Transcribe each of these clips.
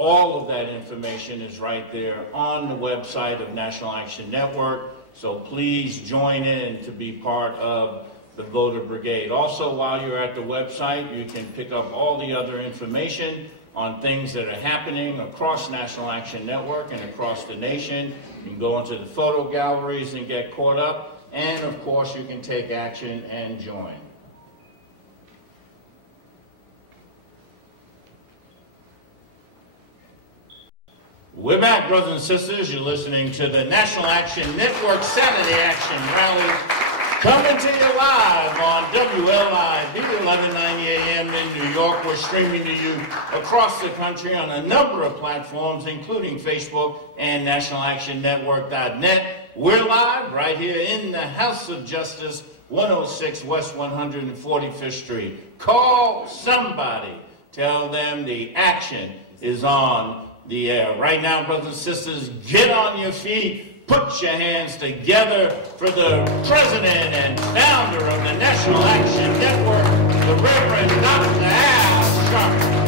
all of that information is right there on the website of National Action Network. So please join in to be part of the Voter Brigade. Also, while you're at the website, you can pick up all the other information on things that are happening across National Action Network and across the nation. You can go into the photo galleries and get caught up. And of course, you can take action and join. We're back, brothers and sisters. You're listening to the National Action Network Saturday Action Rally, coming to you live on WLIB 1190 AM in New York. We're streaming to you across the country on a number of platforms, including Facebook and nationalactionnetwork.net. We're live right here in the House of Justice, 106 West 145th Street. Call somebody. Tell them the action is on the air. Right now, brothers and sisters, get on your feet. Put your hands together for the president and founder of the National Action Network, the Reverend Dr. Al Sharpton.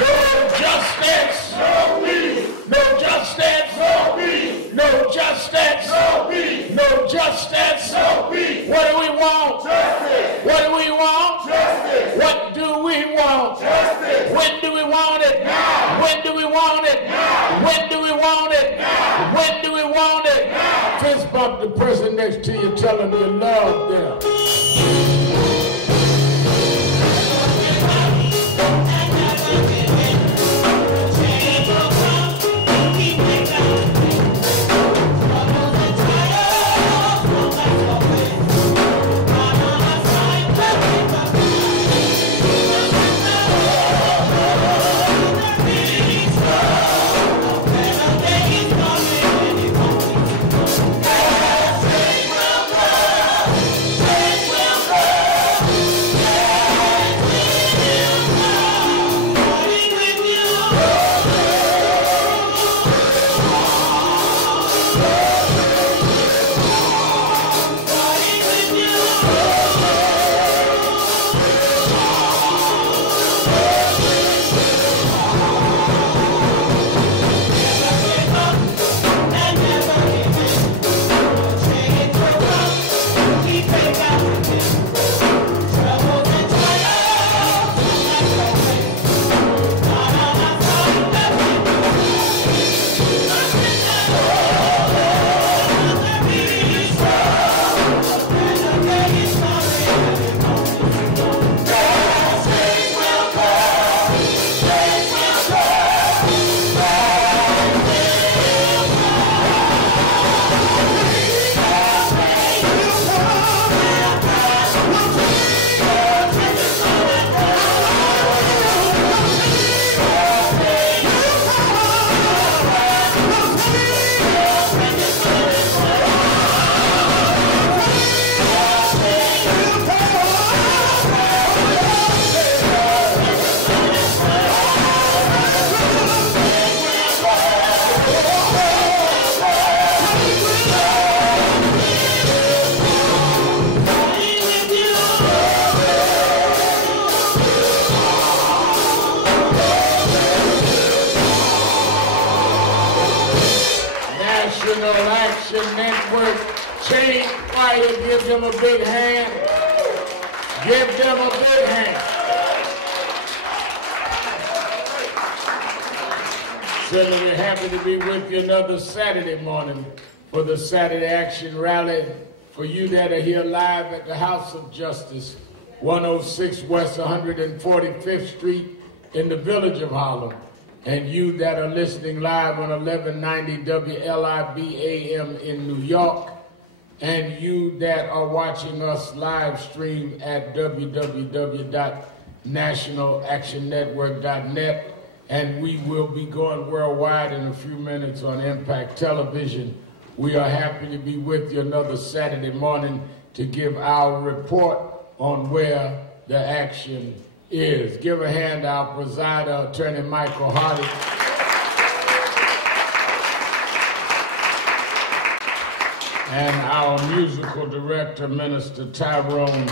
No justice, no peace. No justice, no peace. No justice, no peace. No justice, no peace. What do we want? Justice. What do we want? Justice. What do we want? Justice. When do we want it? Now. When do we want it? Now. When do we want it? Now. When do we want it? Now. Fist bump the person next to you, tell them you love them. Give them a big hand. Give them a big hand. Certainly happy to be with you another Saturday morning for the Saturday Action Rally. For you that are here live at the House of Justice, 106 West 145th Street in the village of Harlem. And you that are listening live on 1190 WLIB AM in New York. And you that are watching us live stream at www.nationalactionnetwork.net. And we will be going worldwide in a few minutes on Impact Television. We are happy to be with you another Saturday morning to give our report on where the action is. Give a hand to our presider, Attorney Michael Hardy. And our musical director, Minister Tyrone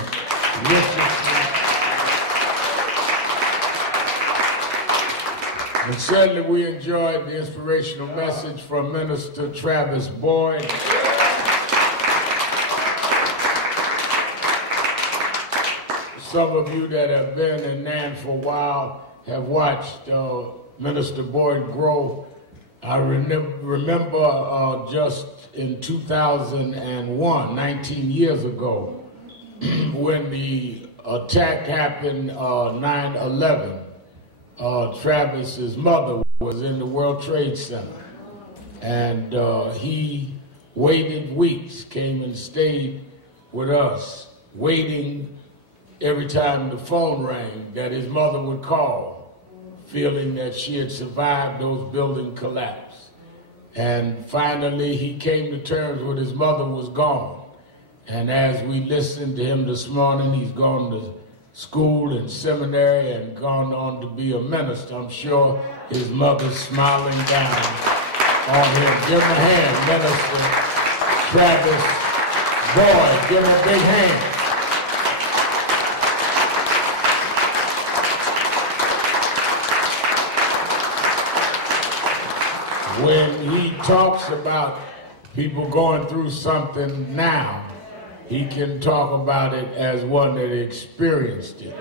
Richardson. And certainly we enjoyed the inspirational message from Minister Travis Boyd. Some of you that have been in NAN for a while have watched Minister Boyd grow. I remember just in 2001, 19 years ago, when the attack happened, 9/11, Travis's mother was in the World Trade Center. And he waited weeks, came and stayed with us, waiting every time the phone rang that his mother would call, feeling that she had survived those building collapse. And finally, he came to terms with his mother was gone. And as we listened to him this morning, he's gone to school and seminary and gone on to be a minister. I'm sure his mother's smiling down on him. Give him a hand, Minister Travis Boyd. Give him a big hand. When he talks about people going through something now, he can talk about it as one that experienced it.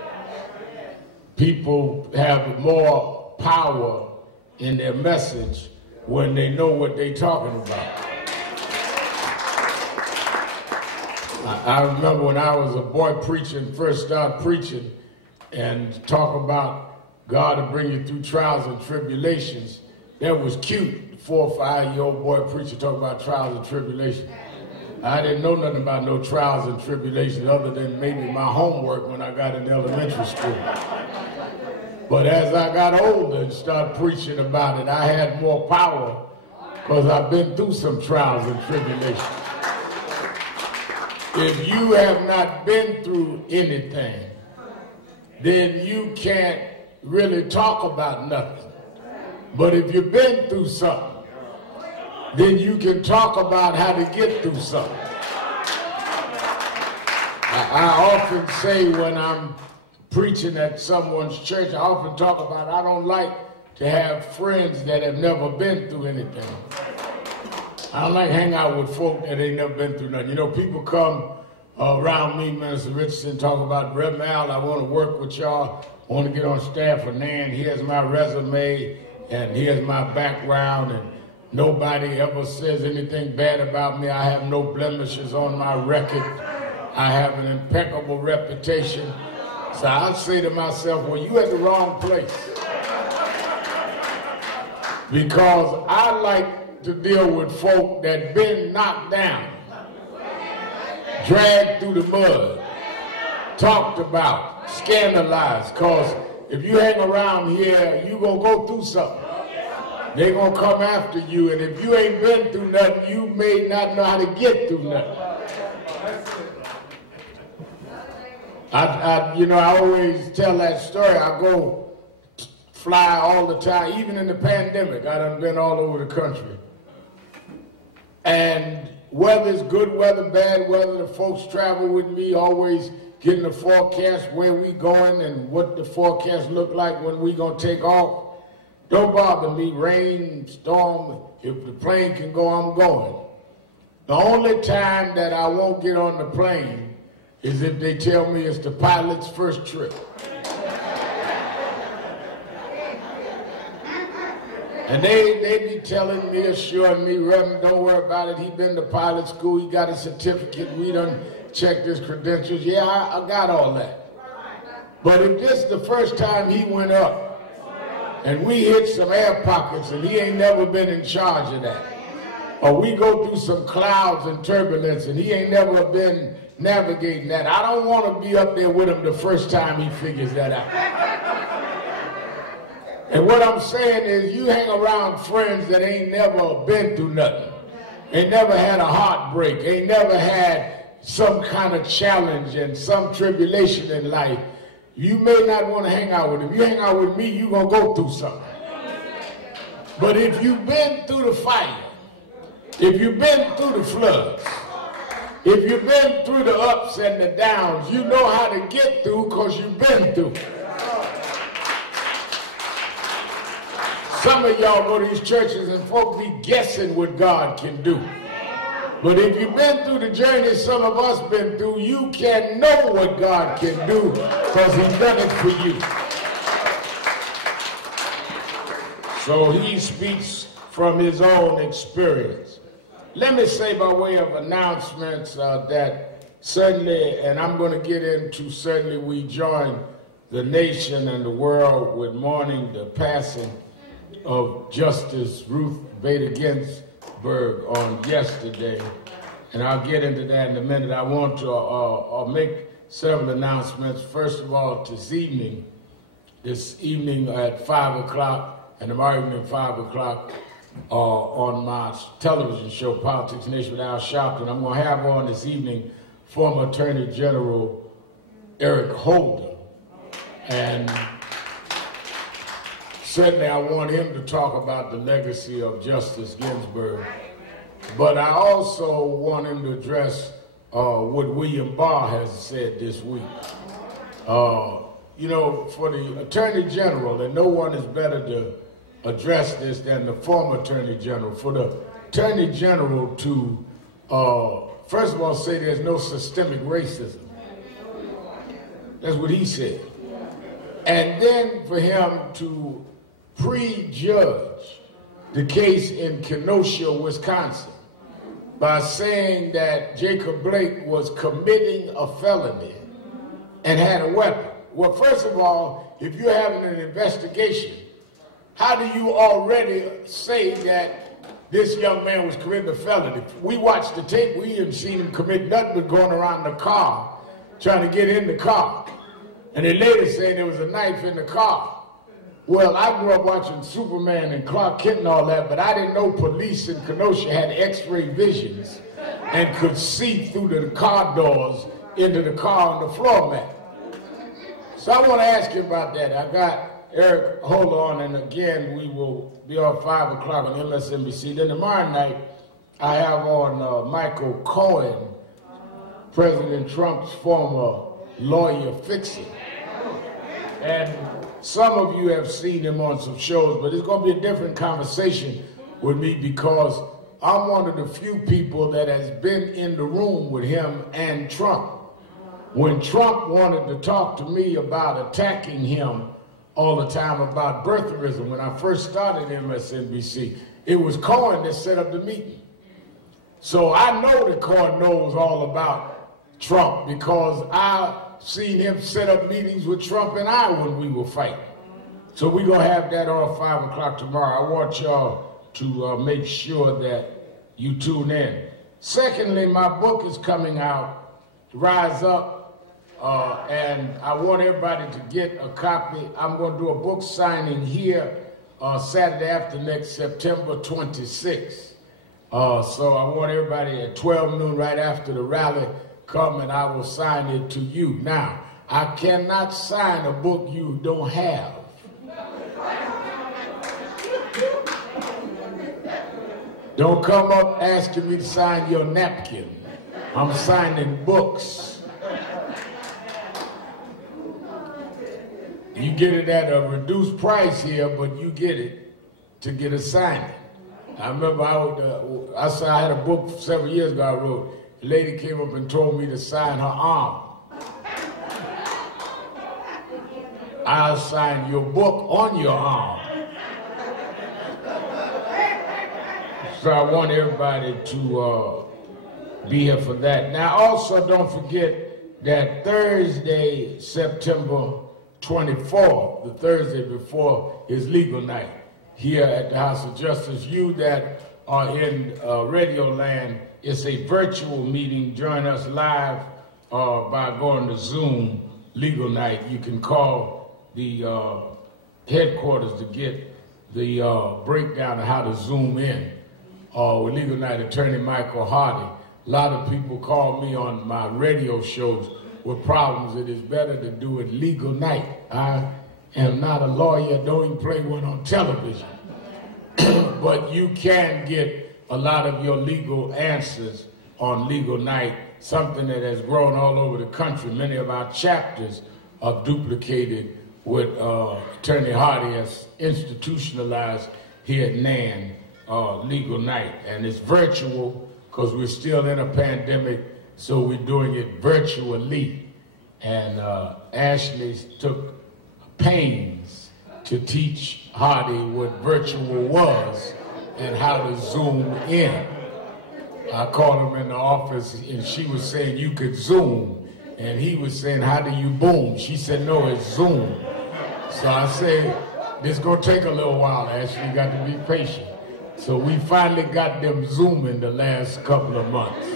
People have more power in their message when they know what they're talking about. I remember when I was a boy preaching, first started preaching, and talk about God to bring you through trials and tribulations. That was cute. 4 or 5-year-old boy preacher talking about trials and tribulations. I didn't know nothing about no trials and tribulations other than maybe my homework when I got in elementary school. But as I got older and started preaching about it, I had more power because I've been through some trials and tribulations. If you have not been through anything, then you can't really talk about nothing. But if you've been through something, then you can talk about how to get through something. I often say when I'm preaching at someone's church, I often talk about I don't like to have friends that have never been through anything. I don't like hang out with folk that ain't never been through nothing. You know, people come around me, Minister Richardson, talk about, Reverend Al, I want to work with y'all. I want to get on staff for NAN. Here's my resume, and here's my background, and nobody ever says anything bad about me. I have no blemishes on my record. I have an impeccable reputation. So I say to myself, well, you at the wrong place. Because I like to deal with folk that been knocked down, dragged through the mud, talked about, scandalized. Because if you hang around here, you gonna go through something. They're going to come after you, and if you ain't been through nothing, you may not know how to get through nothing. I always tell that story. I go fly all the time, even in the pandemic. I done been all over the country. And whether it's good weather, bad weather, the folks travel with me, always getting the forecast, where we going and what the forecast look like when we going to take off. Don't bother me, rain, storm, if the plane can go, I'm going. The only time that I won't get on the plane is if they tell me it's the pilot's first trip. And they be telling me, assuring me, Reverend, don't worry about it, he been to pilot school, he got a certificate, we done checked his credentials. Yeah, I got all that. But if this is the first time he went up, and we hit some air pockets, and he ain't never been in charge of that. Or we go through some clouds and turbulence, and he ain't never been navigating that. I don't want to be up there with him the first time he figures that out. And what I'm saying is, you hang around friends that ain't never been through nothing, ain't never had a heartbreak, ain't never had some kind of challenge and some tribulation in life. You may not want to hang out with him. If you hang out with me, you're going to go through something. But if you've been through the fire, if you've been through the floods, if you've been through the ups and the downs, you know how to get through because you've been through. Some of y'all go to these churches and folk be guessing what God can do. But if you've been through the journey some of us been through, you can know what God can do because he's done it for you. So he speaks from his own experience. Let me say by way of announcements that certainly, and I'm going to get into, certainly we join the nation and the world with mourning the passing of Justice Ruth Bader Ginsburg on yesterday. And I'll get into that in a minute. I want to make several announcements. First of all, this evening at 5 o'clock, and tomorrow evening at 5 o'clock, on my television show, Politics Nation with Al Sharpton, I'm going to have on this evening former Attorney General Eric Holder. And certainly I want him to talk about the legacy of Justice Ginsburg. But I also want him to address what William Barr has said this week. You know, for the Attorney General, and no one is better to address this than the former Attorney General, for the Attorney General to, first of all, say there's no systemic racism. That's what he said. And then for him to prejudge the case in Kenosha, Wisconsin, by saying that Jacob Blake was committing a felony and had a weapon. Well, first of all, if you're having an investigation, how do you already say that this young man was committing a felony? We watched the tape, we hadn't seen him commit nothing but going around the car, trying to get in the car. And they later said there was a knife in the car. Well, I grew up watching Superman and Clark Kent and all that, but I didn't know police in Kenosha had x-ray visions and could see through the car doors into the car on the floor mat. So I want to ask you about that. I got Eric Holder on, and again, we will be on 5 o'clock on MSNBC. Then tomorrow night, I have on Michael Cohen, President Trump's former lawyer fixer. And some of you have seen him on some shows, but it's going to be a different conversation with me because I'm one of the few people that has been in the room with him and Trump. When Trump wanted to talk to me about attacking him all the time about birtherism, when I first started MSNBC, it was Cohen that set up the meeting. So I know that Cohen knows all about Trump because I've seen him set up meetings with Trump and I when we were fighting. So we're going to have that on 5 o'clock tomorrow. I want y'all to make sure that you tune in. Secondly, my book is coming out, Rise Up, and I want everybody to get a copy. I'm going to do a book signing here Saturday after next, September 26th. So I want everybody at 12 noon right after the rally, come and I will sign it to you. Now, I cannot sign a book you don't have. Don't come up asking me to sign your napkin. I'm signing books. You get it at a reduced price here, but you get it to get a signing. I remember I had a book several years ago I wrote. A lady came up and told me to sign her arm. I'll sign your book on your arm. So I want everybody to be here for that. Now also don't forget that Thursday, September 24th, the Thursday before his legal night, here at the House of Justice. You that are in Radio Land, it's a virtual meeting. Join us live by going to Zoom legal night. You can call the headquarters to get the breakdown of how to Zoom in. With legal night attorney Michael Hardy. A lot of people call me on my radio shows with problems. It is better to do it legal night. I am not a lawyer, don't even play one on television. But you can get a lot of your legal answers on legal night, something that has grown all over the country. Many of our chapters are duplicated with Attorney Hardy has institutionalized here at NAN Legal Night. And it's virtual because we're still in a pandemic, so we're doing it virtually. And Ashley took pains to teach Hardy what virtual was and how to zoom in. I called him in the office and she was saying you could zoom, and he was saying how do you boom? She said no, it's zoom. So I said this is gonna take a little while, Ashley, you got to be patient. So we finally got them zooming the last couple of months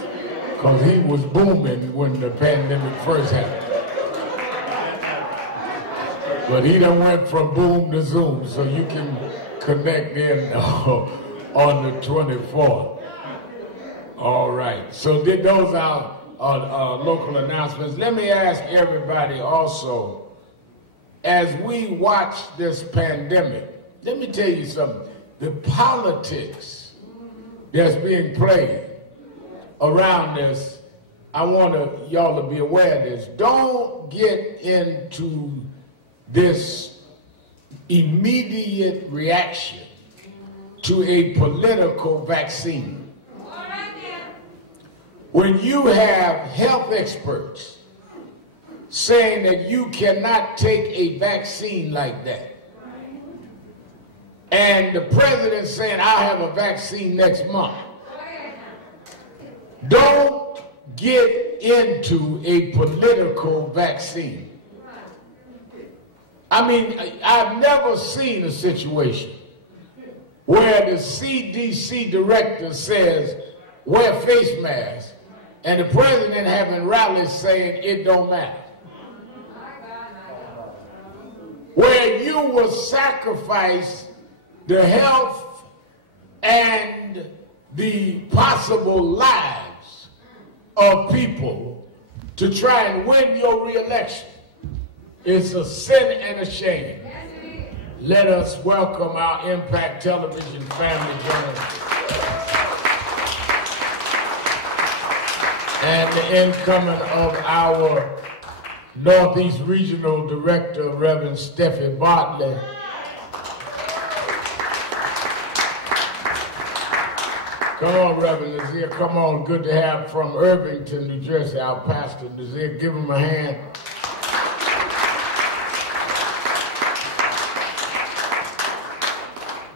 because he was booming when the pandemic first happened. But he done went from boom to zoom, so you can connect in on the 24th. All right, so those are local announcements. Let me ask everybody also, as we watch this pandemic, let me tell you something. The politics that's being played around this, I want y'all to be aware of this. Don't get into this immediate reaction to a political vaccine. When you have health experts saying that you cannot take a vaccine like that, and the president saying, I'll have a vaccine next month, don't get into a political vaccine. I mean, I've never seen a situation where the CDC director says, wear face masks, and the president having rallies saying it don't matter. Where you will sacrifice the health and the possible lives of people to try and win your re-election. It's a sin and a shame. Let us welcome our Impact Television family journalists and the incoming of our Northeast Regional Director, Reverend Steffi Bartley. Come on, Reverend Nazir, come on. Good to have from Irvington, New Jersey, our pastor, Nazir. Give him a hand.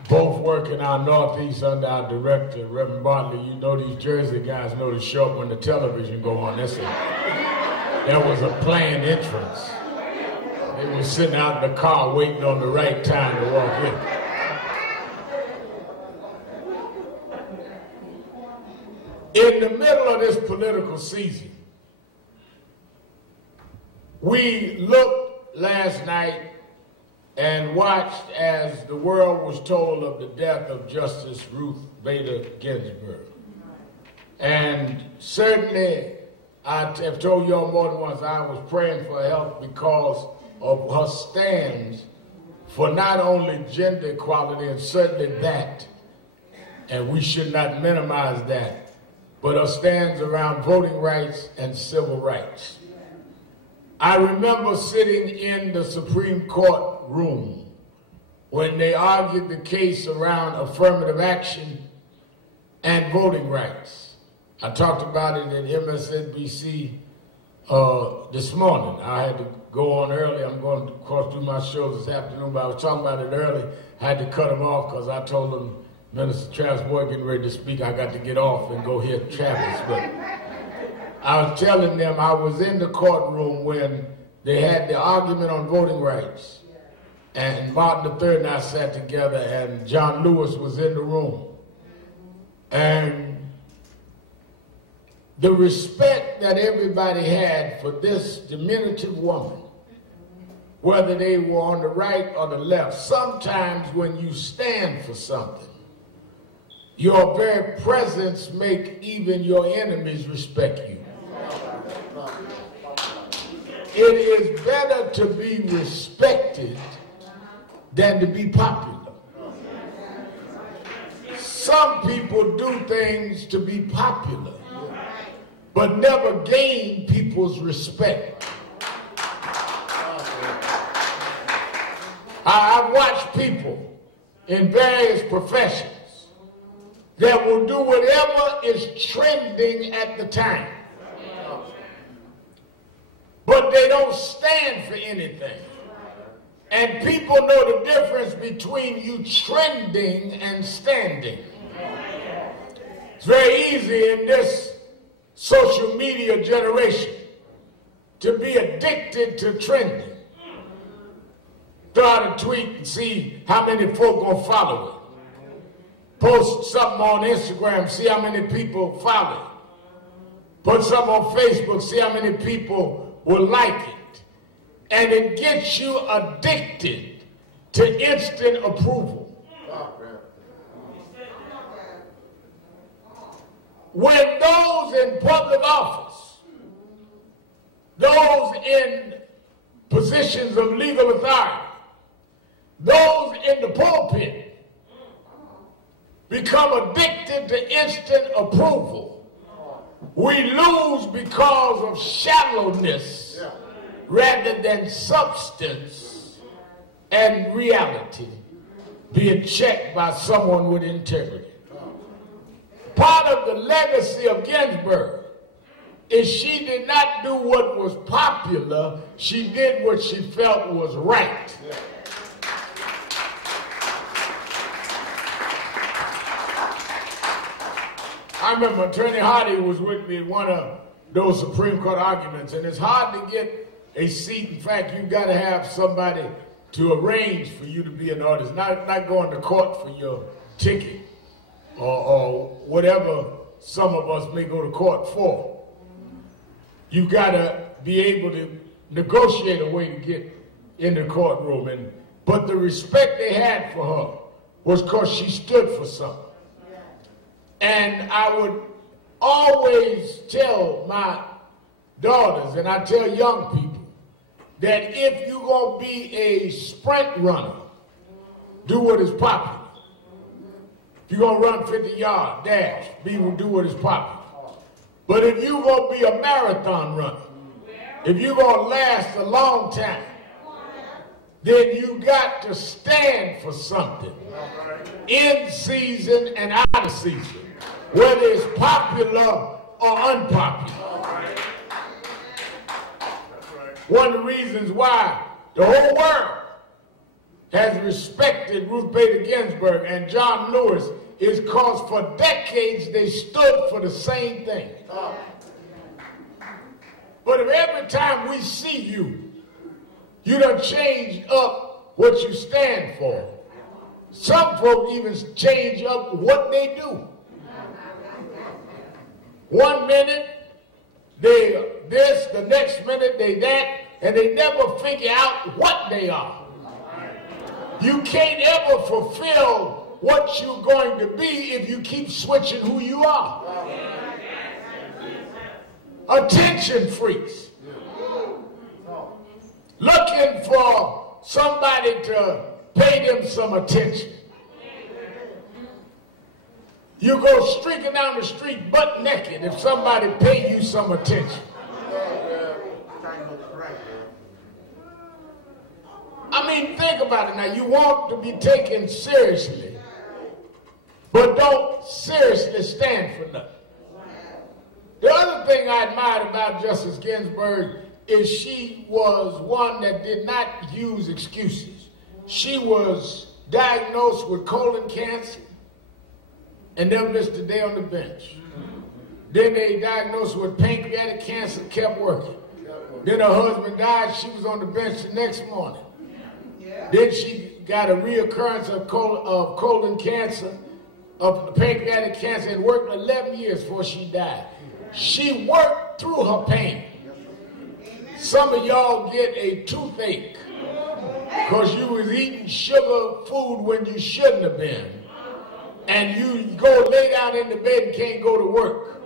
Both work in our Northeast under our director, Reverend Bartley. You know these Jersey guys know to show up when the television go on. That was a planned entrance. They were sitting out in the car waiting on the right time to walk in. In the middle of this political season, we looked last night and watched as the world was told of the death of Justice Ruth Bader Ginsburg. And certainly, I have told y'all more than once, I was praying for her health because of her stands for not only gender equality, and certainly that, and we should not minimize that, but her stands around voting rights and civil rights. I remember sitting in the Supreme Court room when they argued the case around affirmative action and voting rights. I talked about it at MSNBC this morning. I had to go on early. I'm going to, of course, do my show this afternoon, but I was talking about it early. I had to cut them off because I told them, Minister Travis Boyd getting ready to speak, I got to get off and go hear Travis. But I was telling them I was in the courtroom when they had the argument on voting rights. And Martin III and I sat together, and John Lewis was in the room. And the respect that everybody had for this diminutive woman, whether they were on the right or the left, sometimes when you stand for something, your very presence make even your enemies respect you. It is better to be respected than to be popular. Some people do things to be popular, but never gain people's respect. I've watched people in various professions that will do whatever is trending at the time. But they don't stand for anything. And people know the difference between you trending and standing. It's very easy in this social media generation to be addicted to trending. Throw out a tweet and see how many folk gonna follow it. Post something on Instagram, see how many people follow it. Put something on Facebook, see how many people will like it. And it gets you addicted to instant approval. When those in public office, those in positions of legal authority, those in the pulpit become addicted to instant approval, we lose because of shallowness rather than substance and reality being checked by someone with integrity. Part of the legacy of Ginsburg is she did not do what was popular, she did what she felt was right. I remember Attorney Hardy was with me in one of those Supreme Court arguments, and it's hard to get a seat. In fact, you've got to have somebody to arrange for you to be an audience, not going to court for your ticket or whatever some of us may go to court for. You've got to be able to negotiate a way to get in the courtroom. But the respect they had for her was because she stood for something. And I would always tell my daughters, and I tell young people, that if you're going to be a sprint runner, do what is popular. If you're going to run 50-yard dash, do what is popular. But if you're going to be a marathon runner, if you're going to last a long time, then you got to stand for something in season and out of season, whether it's popular or unpopular. One of the reasons why the whole world has respected Ruth Bader Ginsburg and John Lewis is because for decades they stood for the same thing. But if every time we see you, you done changed up what you stand for, some folk even change up what they do. One minute they this, the next minute they that, and they never figure out what they are. You can't ever fulfill what you're going to be if you keep switching who you are. Attention freaks. Looking for somebody to pay them some attention. You go streaking down the street butt naked if somebody pay you some attention. I mean, think about it now. You want to be taken seriously, but don't seriously stand for nothing. The other thing I admired about Justice Ginsburg is she was one that did not use excuses. She was diagnosed with colon cancer and never missed a day on the bench. Then they diagnosed her with pancreatic cancer, kept working. Then her husband died, she was on the bench the next morning. Then she got a reoccurrence of colon cancer, of pancreatic cancer, and worked 11 years before she died. She worked through her pain. Some of y'all get a toothache because you was eating sugar food when you shouldn't have been. And you go lay down in the bed and can't go to work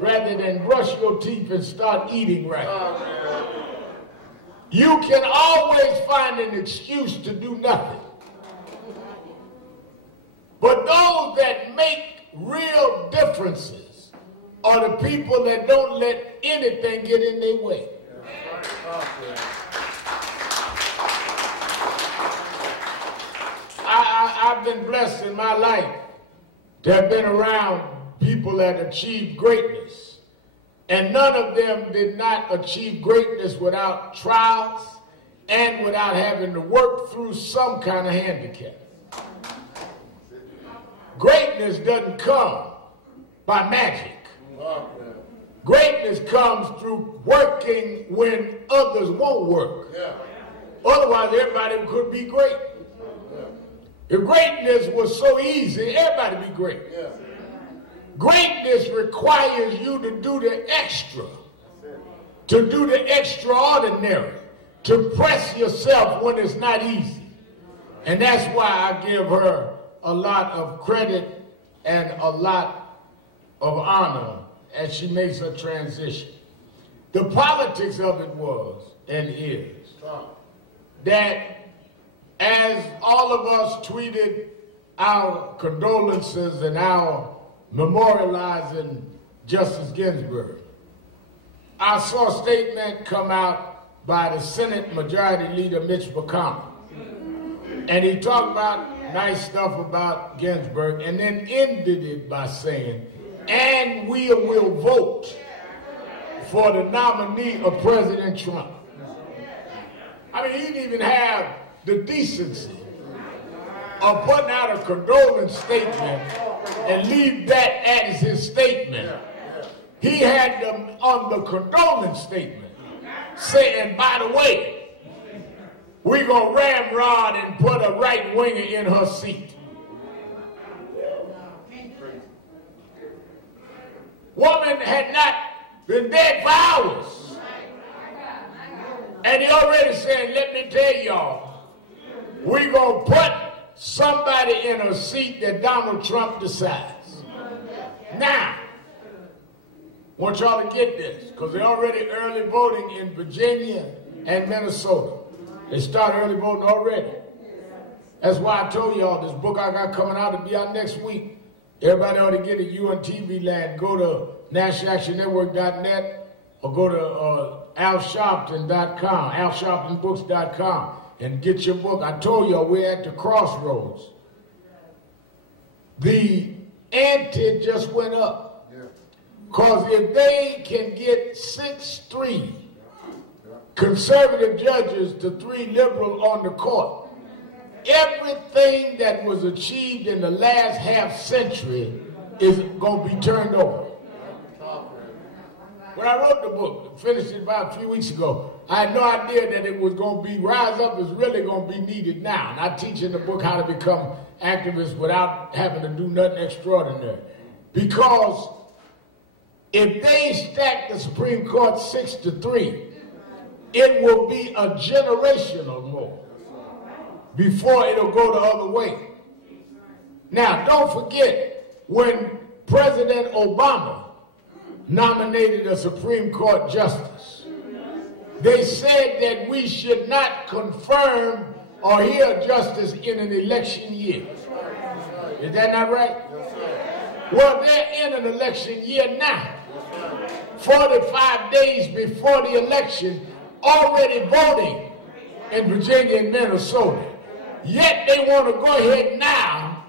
rather than brush your teeth and start eating right. You can always find an excuse to do nothing. But those that make real differences are the people that don't let anything get in their way. I've been blessed in my life to have been around people that achieved greatness. And none of them did not achieve greatness without trials and without having to work through some kind of handicap. Greatness doesn't come by magic. Greatness comes through working when others won't work. Otherwise, everybody could be great. If greatness was so easy, everybody would be great. Greatness requires you to do the extra, to do the extraordinary, to press yourself when it's not easy. And that's why I give her a lot of credit and a lot of honor as she makes her transition. The politics of it was and is that as all of us tweeted our condolences and our memorializing Justice Ginsburg, I saw a statement come out by the Senate Majority Leader Mitch McConnell. And he talked about nice stuff about Ginsburg and then ended it by saying, and we will vote for the nominee of President Trump. I mean, he didn't even have the decency of putting out a condolence statement and leave that as his statement. He had them on the condolence statement saying, by the way, we're going to ramrod and put a right winger in her seat. Woman had not been dead for hours. And he already said, let me tell y'all, we're going to put somebody in a seat that Donald Trump decides. Now, I want y'all to get this, because they're already early voting in Virginia and Minnesota. They start early voting already. That's why I told y'all this book I got coming out to be out next week. Everybody ought to get it. You on TV land. Go to nationalactionnetwork.net or go to alsharpton.com, alsharptonbooks.com, and get your book. I told y'all we're at the crossroads. The ante just went up. Because if they can get 6-3 conservative judges to 3 liberal on the court, everything that was achieved in the last half century is going to be turned over. When I wrote the book, finished it about a few weeks ago, I had no idea that it was going to be, Rise Up is really going to be needed now. And I teach in the book how to become activists without having to do nothing extraordinary. Because if they stack the Supreme Court 6-3, it will be a generational move before it'll go the other way. Now, don't forget, when President Obama nominated a Supreme Court justice, they said that we should not confirm or hear justice in an election year. Is that not right? Well, they're in an election year now. 45 days before the election, already voting in Virginia and Minnesota. Yet they want to go ahead now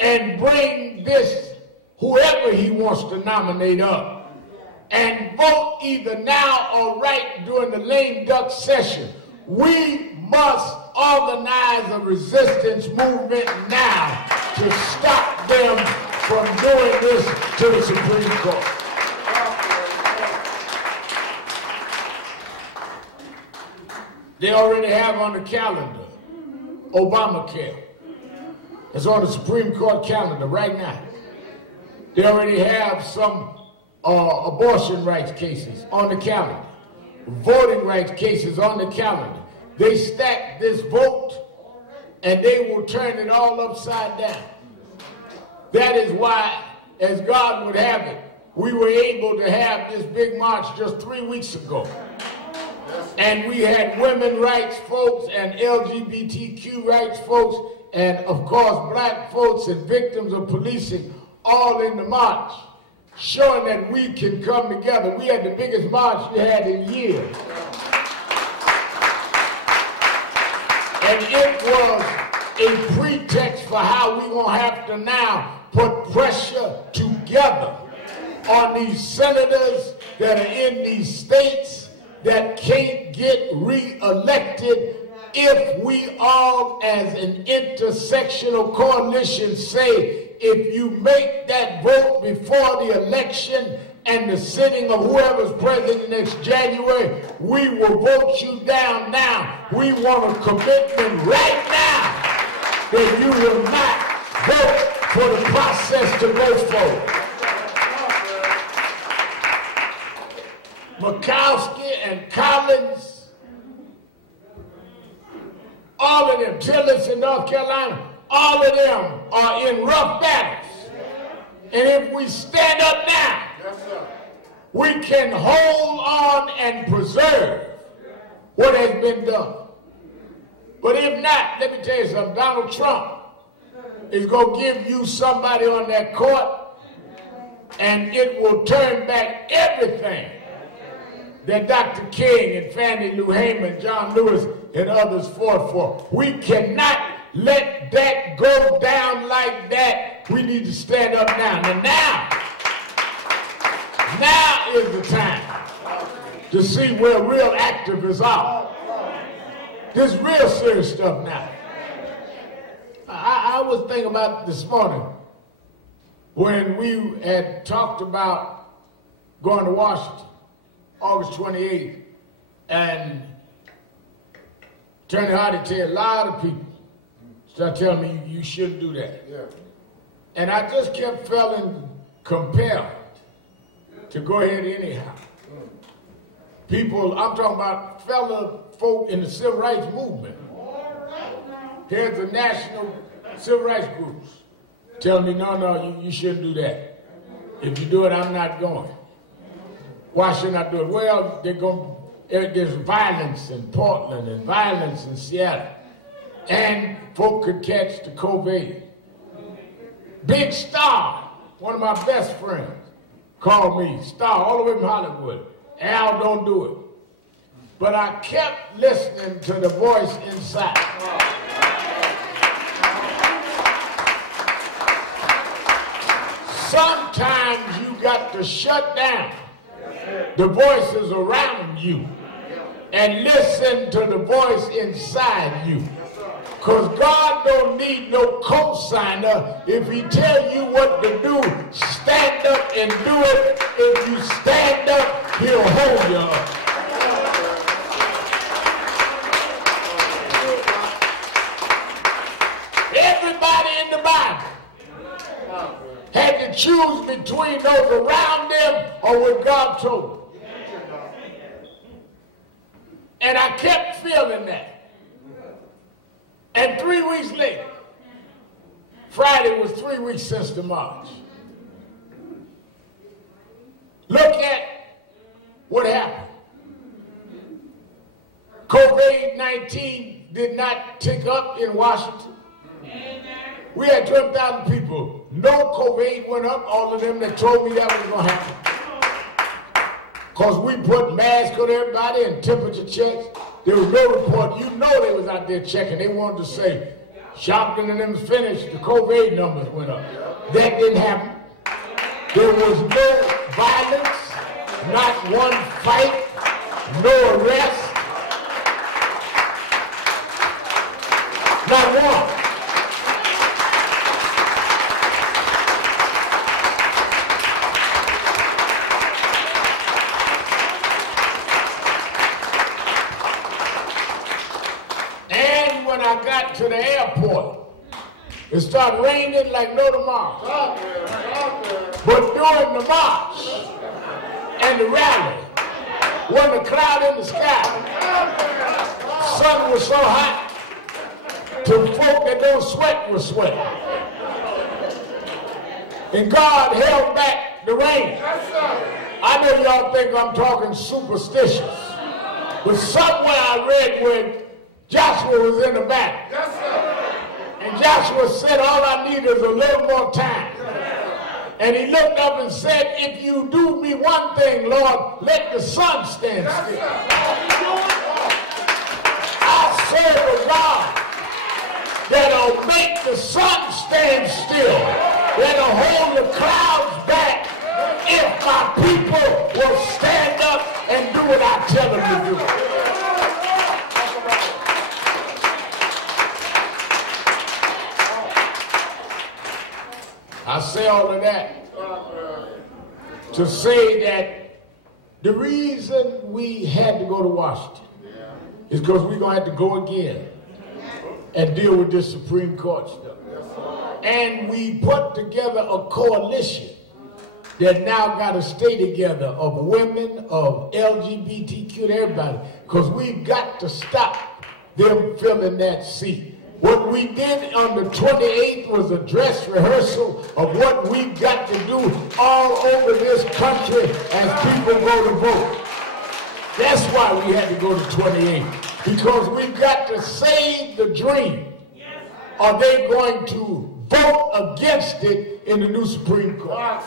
and bring this, whoever he wants to nominate up, and vote either now or right during the lame duck session. We must organize a resistance movement now to stop them from doing this to the Supreme Court. They already have on the calendar Obamacare. It's on the Supreme Court calendar right now. They already have some abortion rights cases on the calendar. Voting rights cases on the calendar. They stack this vote and they will turn it all upside down. That is why, as God would have it, we were able to have this big march just 3 weeks ago. And we had women rights folks and LGBTQ rights folks and, of course, black folks and victims of policing all in the march, showing that we can come together. We had the biggest march we had in years. And it was a pretext for how we're going to have to now put pressure together on these senators that are in these states that can't get re-elected if we all as an intersectional coalition say, if you make that vote before the election and the sitting of whoever's president next January, we will vote you down now. We want a commitment right now that you will not vote for the process to go forward. Murkowski and Collins, all of them, Tillis in North Carolina, all of them are in rough battles. And if we stand up now, we can hold on and preserve what has been done. But if not, let me tell you something, Donald Trump is going to give you somebody on that court, and it will turn back everything that Dr. King and Fannie Lou Hamer, John Lewis, and others fought for. We cannot let that go down like that. We need to stand up now. And now is the time to see where real activists are. This real serious stuff now. I was thinking about this morning when we had talked about going to Washington, August 28th, and Attorney Hardy tell a lot of people, start telling me you shouldn't do that. Yeah. And I just kept feeling compelled to go ahead anyhow. People, I'm talking about fellow folk in the civil rights movement. Here's the national civil rights groups telling me, no, you shouldn't do that. If you do it, I'm not going. Why shouldn't I do it? Well, there's violence in Portland and violence in Seattle. And folk could catch the COVID. Big Star, one of my best friends, called me, Star, all the way from Hollywood. Al, don't do it. But I kept listening to the voice inside. Sometimes you got to shut down the voices around you and listen to the voice inside you. Because God don't need no co-signer. If he tell you what to do, stand up and do it. If you stand up, he'll hold you up. Everybody in the Bible had to choose between those around them or what God told them. And I kept feeling that. And 3 weeks later, Friday was 3 weeks since the march. Look at what happened. COVID-19 did not tick up in Washington. We had 20,000 people. No COVID went up. All of them that told me that was going to happen. Because we put masks on everybody and temperature checks. There was no report. You know they was out there checking. They wanted to say, Shopton and them was finished. The COVID numbers went up. That didn't happen. There was no violence, not one fight, no arrest. Not one. I got to the airport, it started raining like no tomorrow. But during the march and the rally, wasn't a cloud in the sky. Sun was so hot, to folk that don't sweat was sweating. And God held back the rain. I know y'all think I'm talking superstitious, but somewhere I read where Joshua was in the back. Yes, sir. And Joshua said, all I need is a little more time. And he looked up and said, if you do me one thing, Lord, let the sun stand still. I serve a God that'll make the sun stand still, that'll hold the clouds back if my people will stand up and do what I tell them to do. I say all of that to say that the reason we had to go to Washington is because we're going to have to go again and deal with this Supreme Court stuff. And we put together a coalition that now got to stay together of women, of LGBTQ, everybody, because we've got to stop them filling that seat. What we did on the 28th was a dress rehearsal of what we've got to do all over this country as people go to vote. That's why we had to go to 28, because we've got to save the dream. Are they going to vote against it in the new Supreme Court?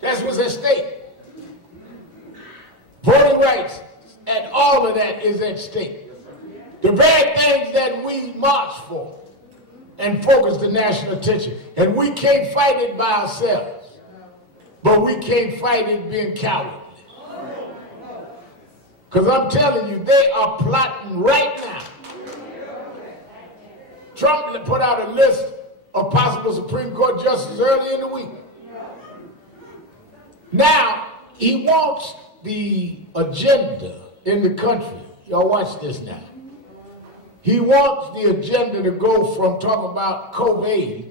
That's what's at stake. Voting rights and all of that is at stake. The very things that we march for and focus the national attention. And we can't fight it by ourselves, but we can't fight it being cowardly. Because I'm telling you, they are plotting right now. Trump put out a list of possible Supreme Court justices early in the week. Now, he wants the agenda in the country. Y'all watch this now. He wants the agenda to go from talking about COVID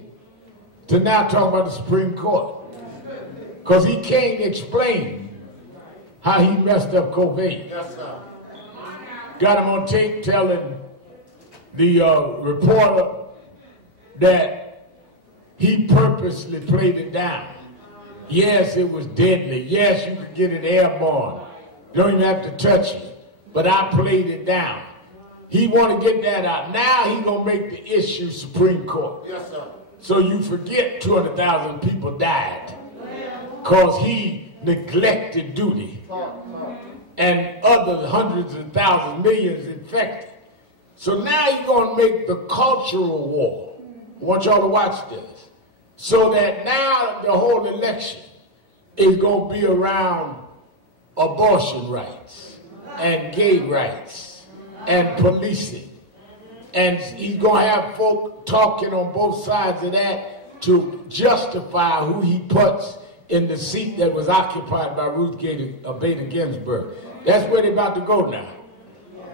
to now talking about the Supreme Court. Because he can't explain how he messed up COVID. Yes, sir. Got him on tape telling the reporter that he purposely played it down. Yes, it was deadly. Yes, you could get it airborne. You don't even have to touch it. But I played it down. He want to get that out. Now he going to make the issue Supreme Court. Yes, sir. So you forget 200,000 people died because he neglected duty. And other hundreds of thousands, millions infected. So now you're going to make the cultural war. I want y'all to watch this. So that now the whole election is going to be around abortion rights and gay rights and policing. And he's going to have folk talking on both sides of that to justify who he puts in the seat that was occupied by Ruth Bader Ginsburg. That's where they're about to go now.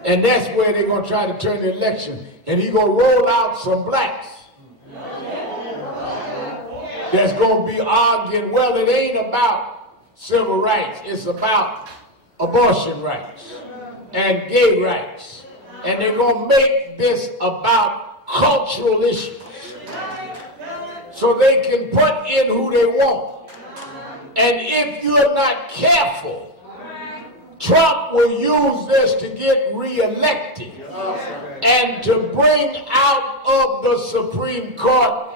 And that's where they're going to try to turn the election. And he's going to roll out some blacks that's going to be arguing, well, it ain't about civil rights. It's about abortion rights and gay rights. And they're going to make this about cultural issues so they can put in who they want. And if you're not careful, Trump will use this to get reelected and to bring out of the Supreme Court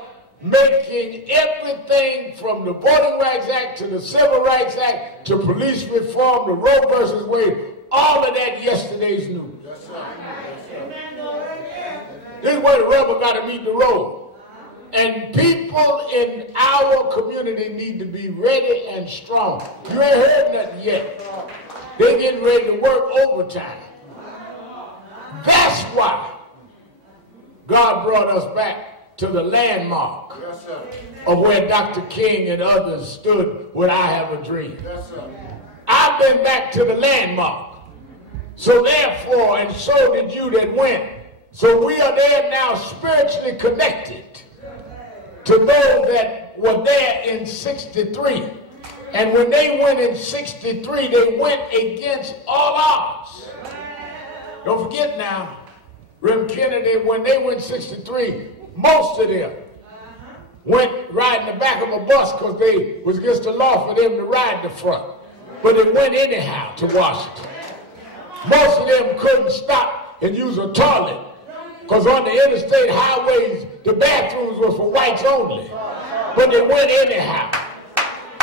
making everything from the Voting Rights Act to the Civil Rights Act to police reform, to Roe versus Wade, all of that yesterday's news. This is where the rubber got to meet the road. And people in our community need to be ready and strong. You ain't heard nothing yet. They're getting ready to work overtime. That's why God brought us back to the landmark of where Dr. King and others stood when I Have a Dream. I've been back to the landmark. So therefore, and so did you that went. So we are there now spiritually connected to those that were there in 63. And when they went in 63, they went against all odds. Don't forget now, Rem Kennedy, when they went 63, most of them went riding the back of a bus because they was against the law for them to ride the front. But they went anyhow to Washington. Most of them couldn't stop and use a toilet because on the interstate highways, the bathrooms were for whites only. But they went anyhow.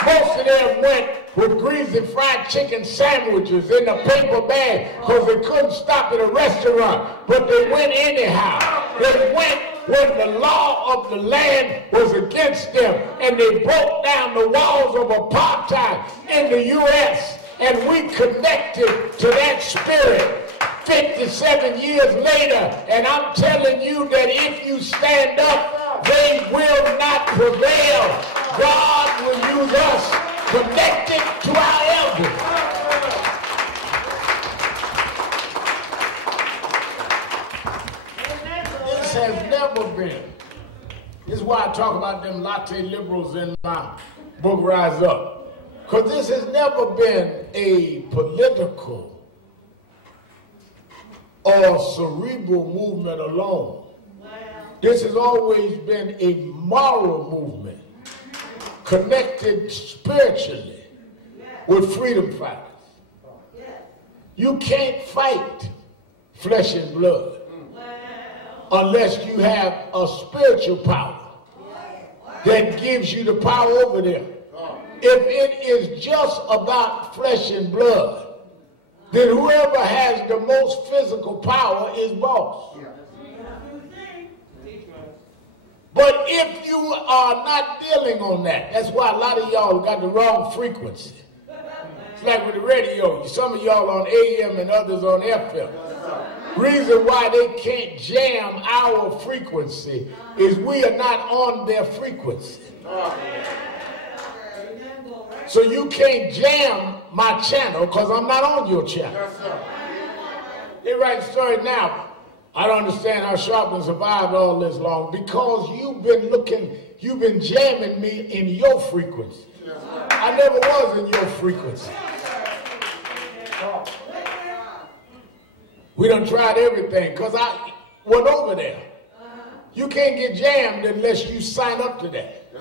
Most of them went with greasy fried chicken sandwiches in a paper bag because they couldn't stop at a restaurant, but they went anyhow. They went when the law of the land was against them, and they broke down the walls of apartheid in the U.S., and we connected to that spirit 57 years later, and I'm telling you that if you stand up, they will not prevail. God will use us connected to our elders. This has never been. This is why I talk about them latte liberals in my book, Rise Up. Because this has never been a political or cerebral movement alone. Wow. This has always been a moral movement connected spiritually with freedom fighters. You can't fight flesh and blood unless you have a spiritual power that gives you the power over them. If it is just about flesh and blood, then whoever has the most physical power is boss. But if you are not dealing on that, that's why a lot of y'all got the wrong frequency. It's like with the radio, some of y'all on AM and others on FM. Reason why they can't jam our frequency is we are not on their frequency. So you can't jam my channel because I'm not on your channel. They write the story now. I don't understand how Sharpton survived all this long, because you've been jamming me in your frequency. I never was in your frequency. We done tried everything because I went over there. You can't get jammed unless you sign up to that.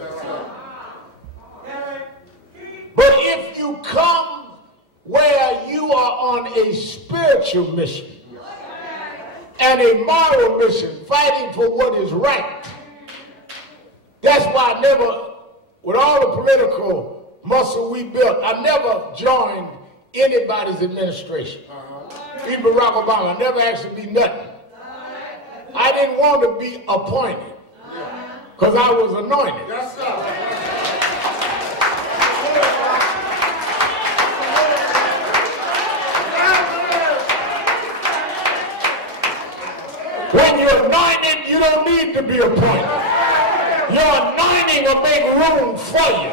But if you come where you are on a spiritual mission and a moral mission, fighting for what is right, that's why I never, with all the political muscle we built, I never joined anybody's administration. Even Barack Obama, I never asked to be nothing. I didn't want to be appointed because I was anointed. When you're anointed, you don't need to be appointed. Your anointing will make room for you.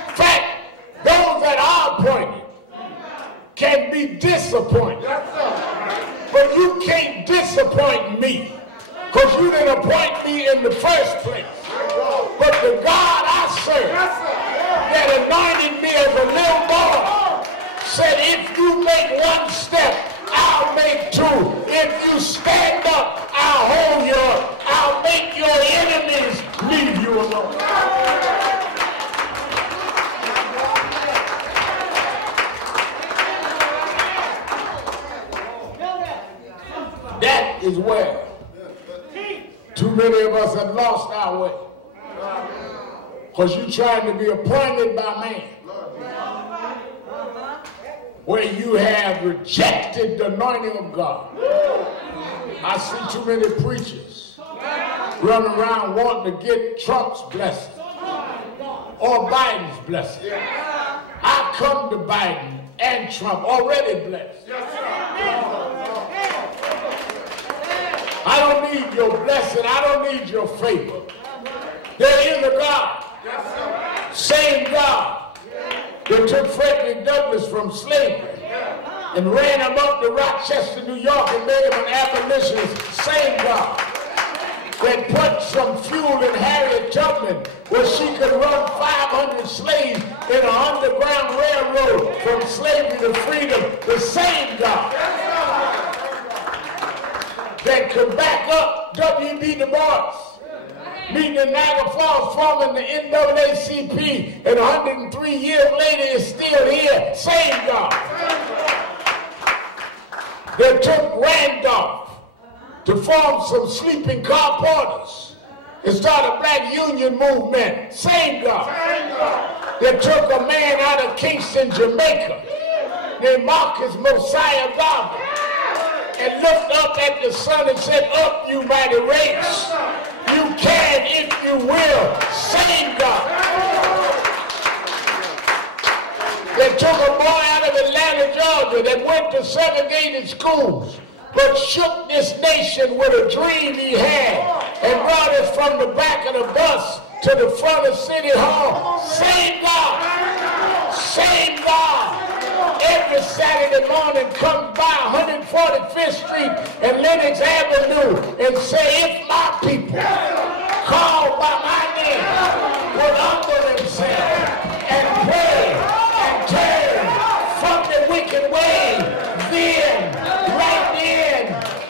In fact, those that are appointed can be disappointed. But you can't disappoint me because you didn't appoint me in the first place. But the God I serve that anointed me as a little boy said, if you make one step, I'll make two. If you stand up, I'll make your enemies leave you alone. That is where too many of us have lost our way. Because you're trying to be appointed by man, where you have rejected the anointing of God. I see too many preachers running around wanting to get Trump's blessing or Biden's blessing. I come to Biden and Trump already blessed. I don't need your blessing. I don't need your favor. There is a God, same God that took Frederick Douglass from slavery and ran him up to Rochester, New York, and made him an abolitionist. Same God that put some fuel in Harriet Tubman where she could run 500 slaves in an underground railroad from slavery to freedom. The same God that could back up W.B. Du Bois, meeting in Niagara Falls, forming the NAACP, and 103 years later is still here. Same God that took Randolph to form some sleeping car porters and started a black union movement. Same God. That took a man out of Kingston, Jamaica, named Marcus Mosiah Garvey, and looked up at the sun and said, "Up, you mighty race. You can, if you will." Same God. That took a boy out of Atlanta, Georgia, that went to segregated schools, but shook this nation with a dream he had and brought us from the back of the bus to the front of City Hall. Same God. Same God. Every Saturday morning comes by 145th Street and Lenox Avenue and say, "If my people called by my name would humble themselves and pray and turn from the wicked way, then, right then,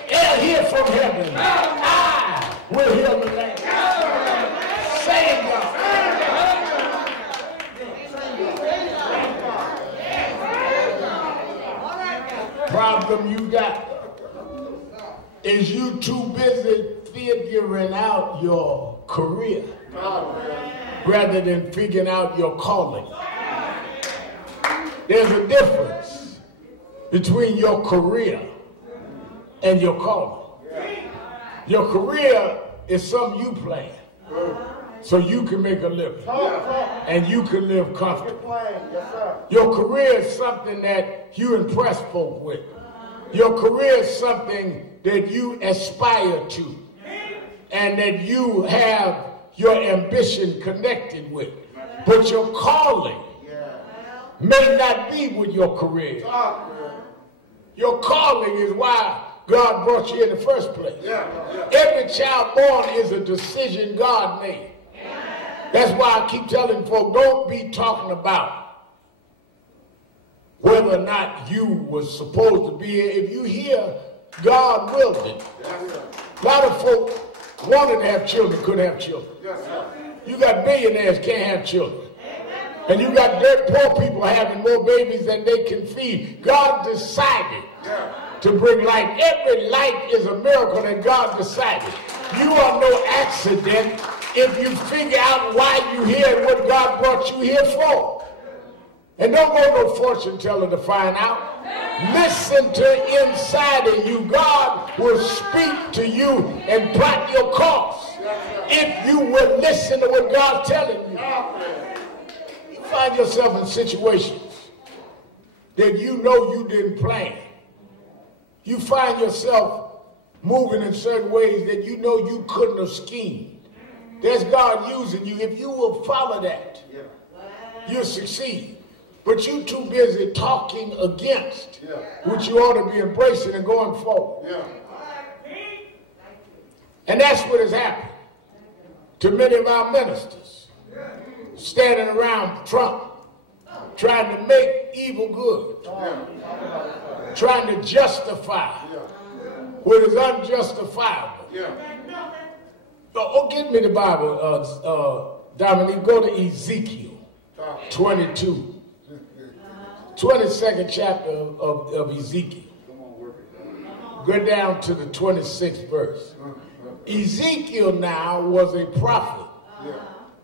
they'll hear from heaven. I will heal the land." Same God. Problem you got is you too busy figuring out your career rather than figuring out your calling. There's a difference between your career and your calling. Your career is something you plan so you can make a living and you can live comfortably. Your career is something that you impress folk with. Your career is something that you aspire to and that you have your ambition connected with. But your calling may not be with your career. Your calling is why God brought you in the first place. Every child born is a decision God made. That's why I keep telling folk, don't be talking about whether or not you was supposed to be here. If you hear God willed it. A lot of folk wanted to have children, couldn't have children. You got billionaires can't have children. And you got dirt poor people having more babies than they can feed. God decided to bring life. Every life is a miracle that God decided. You are no accident if you figure out why you're here and what God brought you here for. And don't go no fortune teller to find out. Listen to inside of you. God will speak to you and plot your course if you will listen to what God's telling you. You find yourself in situations that you know you didn't plan. You find yourself moving in certain ways that you know you couldn't have schemed. There's God using you. If you will follow that, you'll succeed. But you're too busy talking against what you ought to be embracing and going forward. And that's what has happened to many of our ministers, standing around Trump, trying to make evil good, trying to justify what is unjustifiable. Oh, give me the Bible, Dominique. Go to Ezekiel 22. 22nd chapter of Ezekiel. Go down to the 26th verse. Ezekiel now was a prophet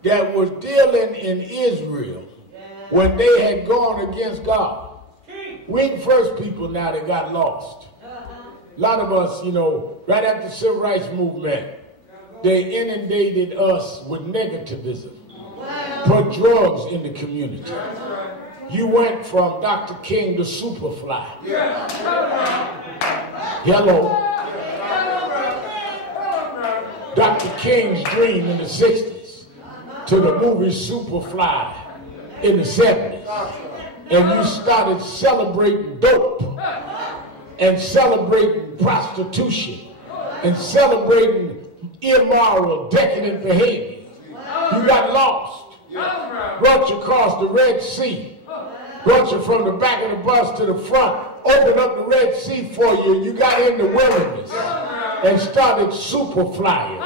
that was dealing in Israel when they had gone against God. We ain't the first people now that got lost. A lot of us, you know, right after the Civil Rights Movement, they inundated us with negativism, put drugs in the community. You went from Dr. King to Superfly. Hello. Dr. King's Dream in the 60s to the movie Superfly in the 70s. And you started celebrating dope and celebrating prostitution and celebrating immoral, decadent behavior. You got lost. Brought you across the Red Sea. Brought you from the back of the bus to the front. Opened up the Red Sea for you. You got in the wilderness and started super flying.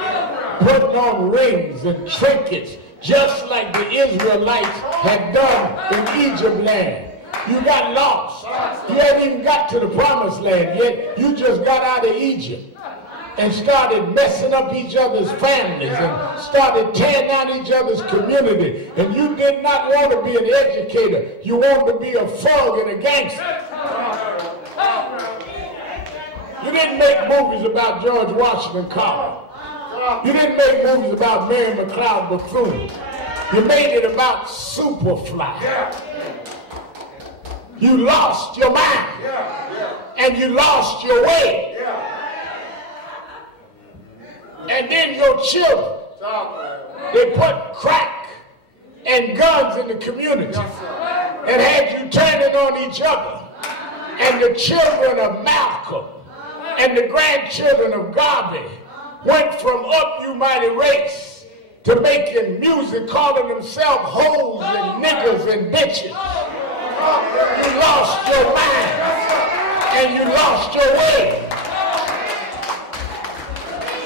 Putting on rings and trinkets just like the Israelites had done in Egypt land. You got lost. You hadn't even got to the promised land yet. You just got out of Egypt. and started messing up each other's families and started tearing down each other's community. And you did not want to be an educator. You wanted to be a thug and a gangster. You didn't make movies about George Washington Carver. You didn't make movies about Mary McLeod Bethune. You made it about Superfly. You lost your mind. And you lost your way. And then your children, they put crack and guns in the community and had you turning on each other. And the children of Malcolm and the grandchildren of Garvey went from Up You Mighty Race to making music calling themselves hoes and niggas and bitches. You lost your mind and you lost your way.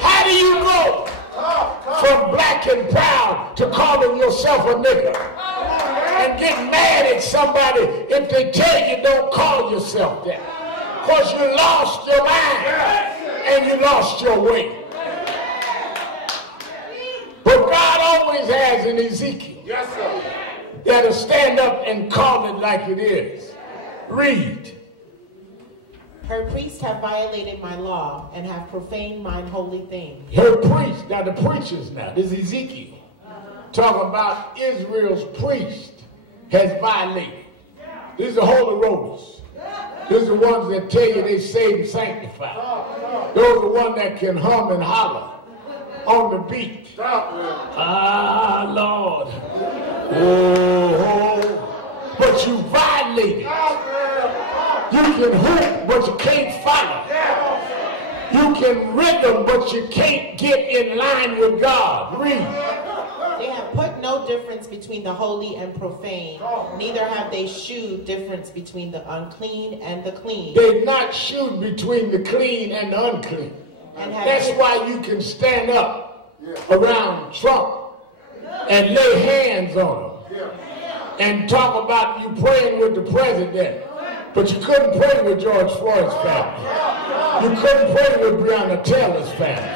How do you go from black and proud to calling yourself a nigga and get mad at somebody if they tell you don't call yourself that? Because you lost your mind and you lost your way. But God always has an Ezekiel that'll stand up and call it like it is. Read. Her priests have violated my law and have profaned mine holy things. Her priests, now the preachers now, this is Ezekiel, talking about Israel's priest has violated. These are holy rollers. These are the ones that tell you they saved and sanctified. Those are the ones that can hum and holler on the beat. Ah, Lord. Oh, but you violated. You can hoop, but you can't follow. You can rhythm, but you can't get in line with God. Read. They have put no difference between the holy and profane, neither have they shewed difference between the unclean and the clean. They've not shewed between the clean and the unclean. And that's why you can stand up around Trump and lay hands on him and talk about you praying with the president. But you couldn't pray with George Floyd's family. You couldn't pray with Breonna Taylor's family.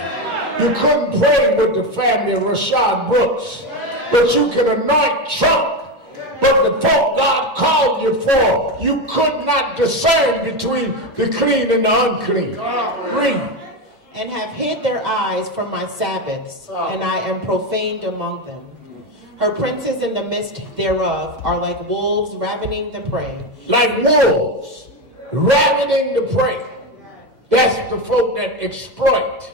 You couldn't pray with the family of Rashad Brooks. But you can anoint Trump. But the folk God called you for, you could not discern between the clean and the unclean. Read. And have hid their eyes from my Sabbaths, and I am profaned among them. Her princes in the midst thereof are like wolves ravening the prey. Like wolves ravening the prey. That's the folk that exploit.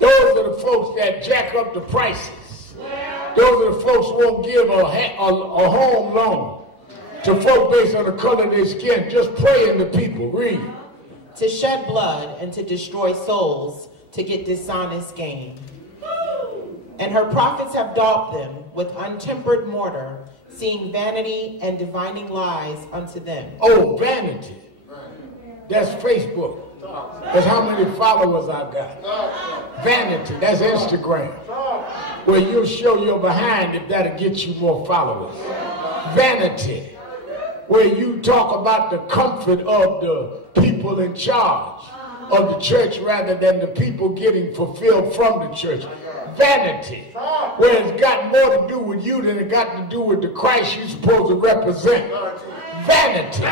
Those are the folks that jack up the prices. Those are the folks who won't give a home loan to folk based on the color of their skin. Just praying to people. Read. To shed blood and to destroy souls, to get dishonest gain. And her prophets have daubed them with untempered mortar, seeing vanity and divining lies unto them. Oh, vanity. That's Facebook. That's how many followers I got. Vanity, that's Instagram. Where you'll show your behind if that'll get you more followers. Vanity, where you talk about the comfort of the people in charge of the church rather than the people getting fulfilled from the church. Vanity, where it's got more to do with you than it got to do with the Christ you're supposed to represent. Vanity.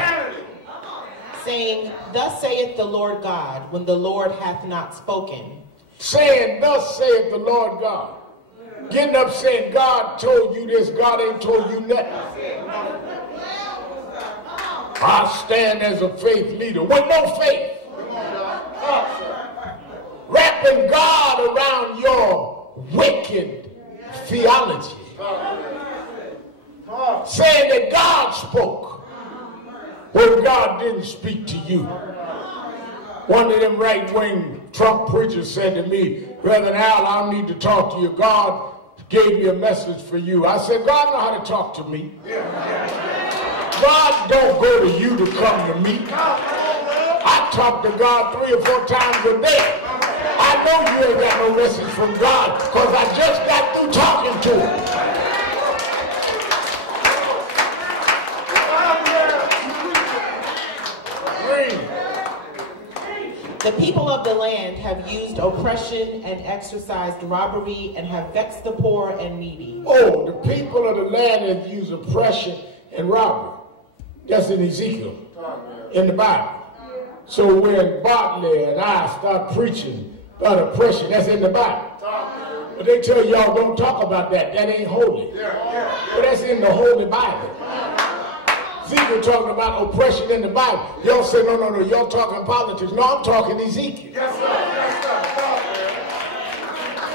Saying, thus saith the Lord God, when the Lord hath not spoken. Saying, thus saith the Lord God. Getting up saying, God told you this, God ain't told you nothing. I stand as a faith leader with no faith. Wrapping God around your wicked theology. Saying that God spoke when God didn't speak to you. One of them right-wing Trump preachers said to me, Reverend Al, I need to talk to you. God gave me a message for you. I said, God know how to talk to me. God don't go to you to come to me. I talk to God 3 or 4 times a day. I know you ain't got no message from God because I just got through talking to him. The people of the land have used oppression and exercised robbery and have vexed the poor and needy. Oh, the people of the land have used oppression and robbery. That's in Ezekiel, in the Bible. So when Bartley and I start preaching about oppression, that's in the Bible. But they tell y'all don't talk about that. That ain't holy. But that's in the Holy Bible. Ezekiel talking about oppression in the Bible. Y'all say, no, y'all talking politics. No, I'm talking Ezekiel. Yes,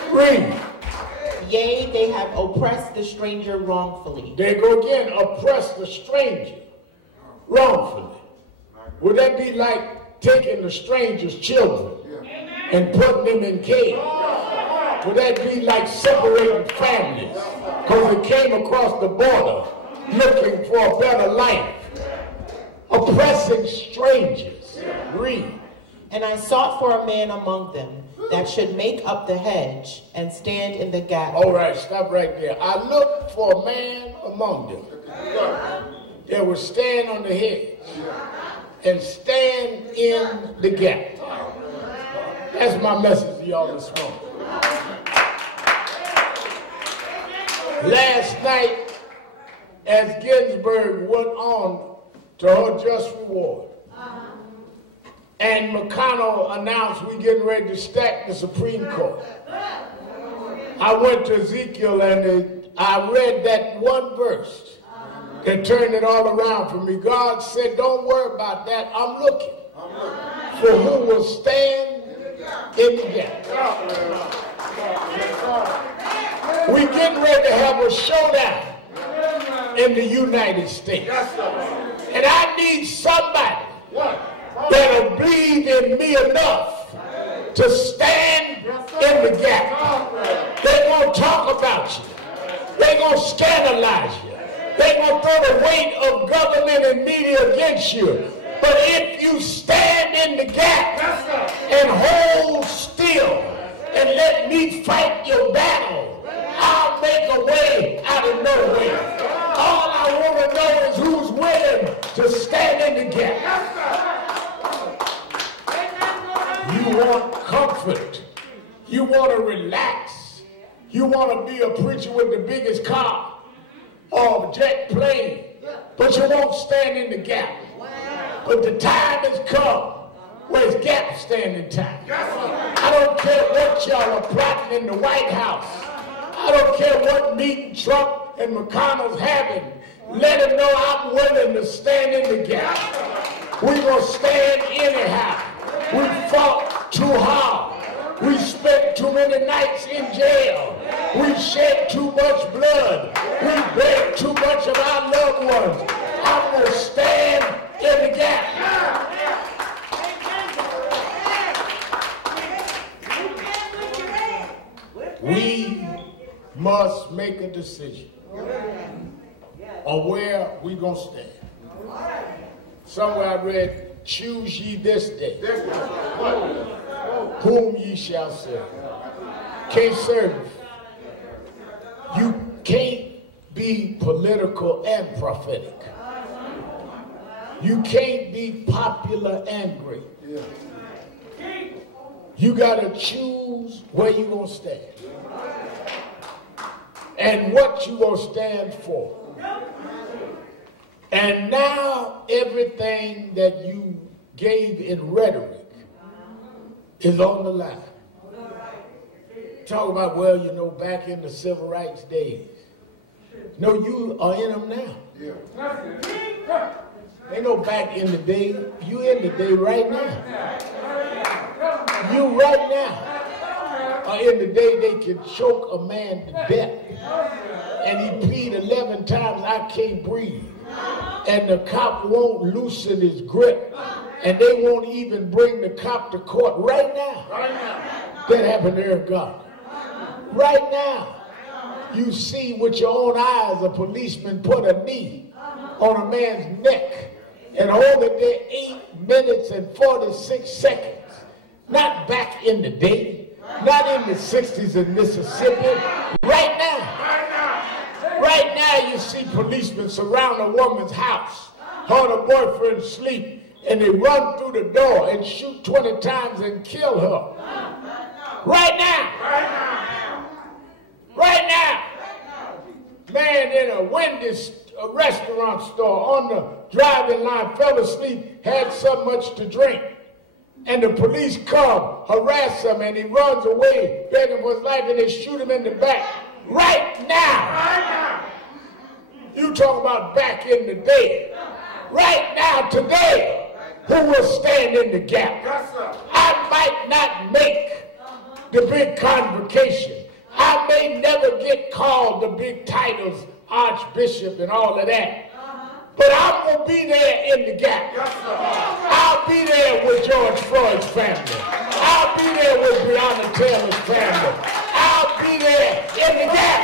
sir. Read. Yea, they have oppressed the stranger wrongfully. There you go again, oppress the stranger wrongfully. Would that be like taking the stranger's children and putting them in cages? Would that be like separating families because they came across the border looking for a better life? Oppressing strangers. Read. And I sought for a man among them that should make up the hedge and stand in the gap. All right, stop right there. I looked for a man among them that would stand on the hedge and stand in the gap. That's my message to y'all this morning. Last night, as Ginsburg went on to her just reward, and McConnell announced we're getting ready to stack the Supreme Court, I went to Ezekiel and I read that one verse that turned it all around for me. God said, don't worry about that. I'm looking for who will stand in the gap. We're getting ready to have a showdown in the United States. And I need somebody that'll believe in me enough to stand in the gap. They're going to talk about you. They're going to scandalize you. They're going to throw the weight of government and media against you. But if you stand in the gap and hold still and let me fight your battle, I'll make a way out of no way. All I want to know is who's willing to stand in the gap. You want comfort. You want to relax. You want to be a preacher with the biggest car or jet plane, but you won't stand in the gap. But the time has come where it's gap standing time. I don't care what y'all are plotting in the White House. I don't care what meeting Trump and McConnell's having. Let them know I'm willing to stand in the gap. We're going to stand anyhow. We fought too hard. We spent too many nights in jail. We shed too much blood. We buried too much of our loved ones. I'm going to stand in the gap. We must make a decision on where we're going to stand. Somewhere I read, choose ye this day whom ye shall serve. Can't serve. You can't be political and prophetic. You can't be popular and great. You got to choose where you're going to stand and what you're going to stand for. And now everything that you gave in rhetoric is on the line. Talk about, well, you know, back in the civil rights days. No, you are in them now. Ain't no back in the day. You in the day right now. You right now are in the day they can choke a man to death. And he plead 11 times, I can't breathe. And the cop won't loosen his grip. And they won't even bring the cop to court right now. That happened to Eric Garner. Right now, you see with your own eyes a policeman put a knee on a man's neck and hold it there 8 minutes and 46 seconds. Not back in the day, not in the 60s in Mississippi. Right now. Right now you see policemen surround a woman's house, her and her boyfriend sleep, and they run through the door and shoot 20 times and kill her. Right now. Right now. Man in a Wendy's restaurant store on the driving line fell asleep, had so much to drink. And the police come, harass him, and he runs away, begging for his life, and they shoot him in the back. Right now. You talk about back in the day. Right now, today, who will stand in the gap? I might not make the big convocation. I may never get called the big titles, Archbishop and all of that. But I'm going to be there in the gap. I'll be there with George Floyd's family. I'll be there with Breonna Taylor's family. I'll be there in the gap.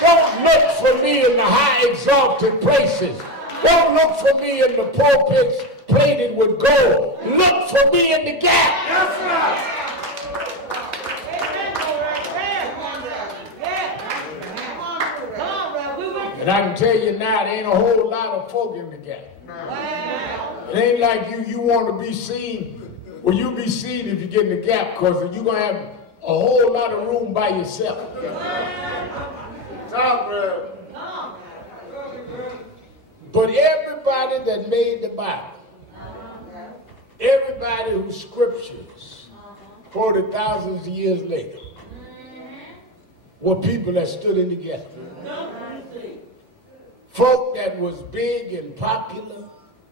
Don't look for me in the high exalted places. Don't look for me in the pulpits plated with gold. Look for me in the gap. And I can tell you now, there ain't a whole lot of folk in the gap. It ain't like you want to be seen. Well, you'll be seen if you get in the gap, because you're going to have a whole lot of room by yourself. But everybody that made the Bible, everybody whose scriptures quoted thousands of years later, were people that stood in the gap. Folk that was big and popular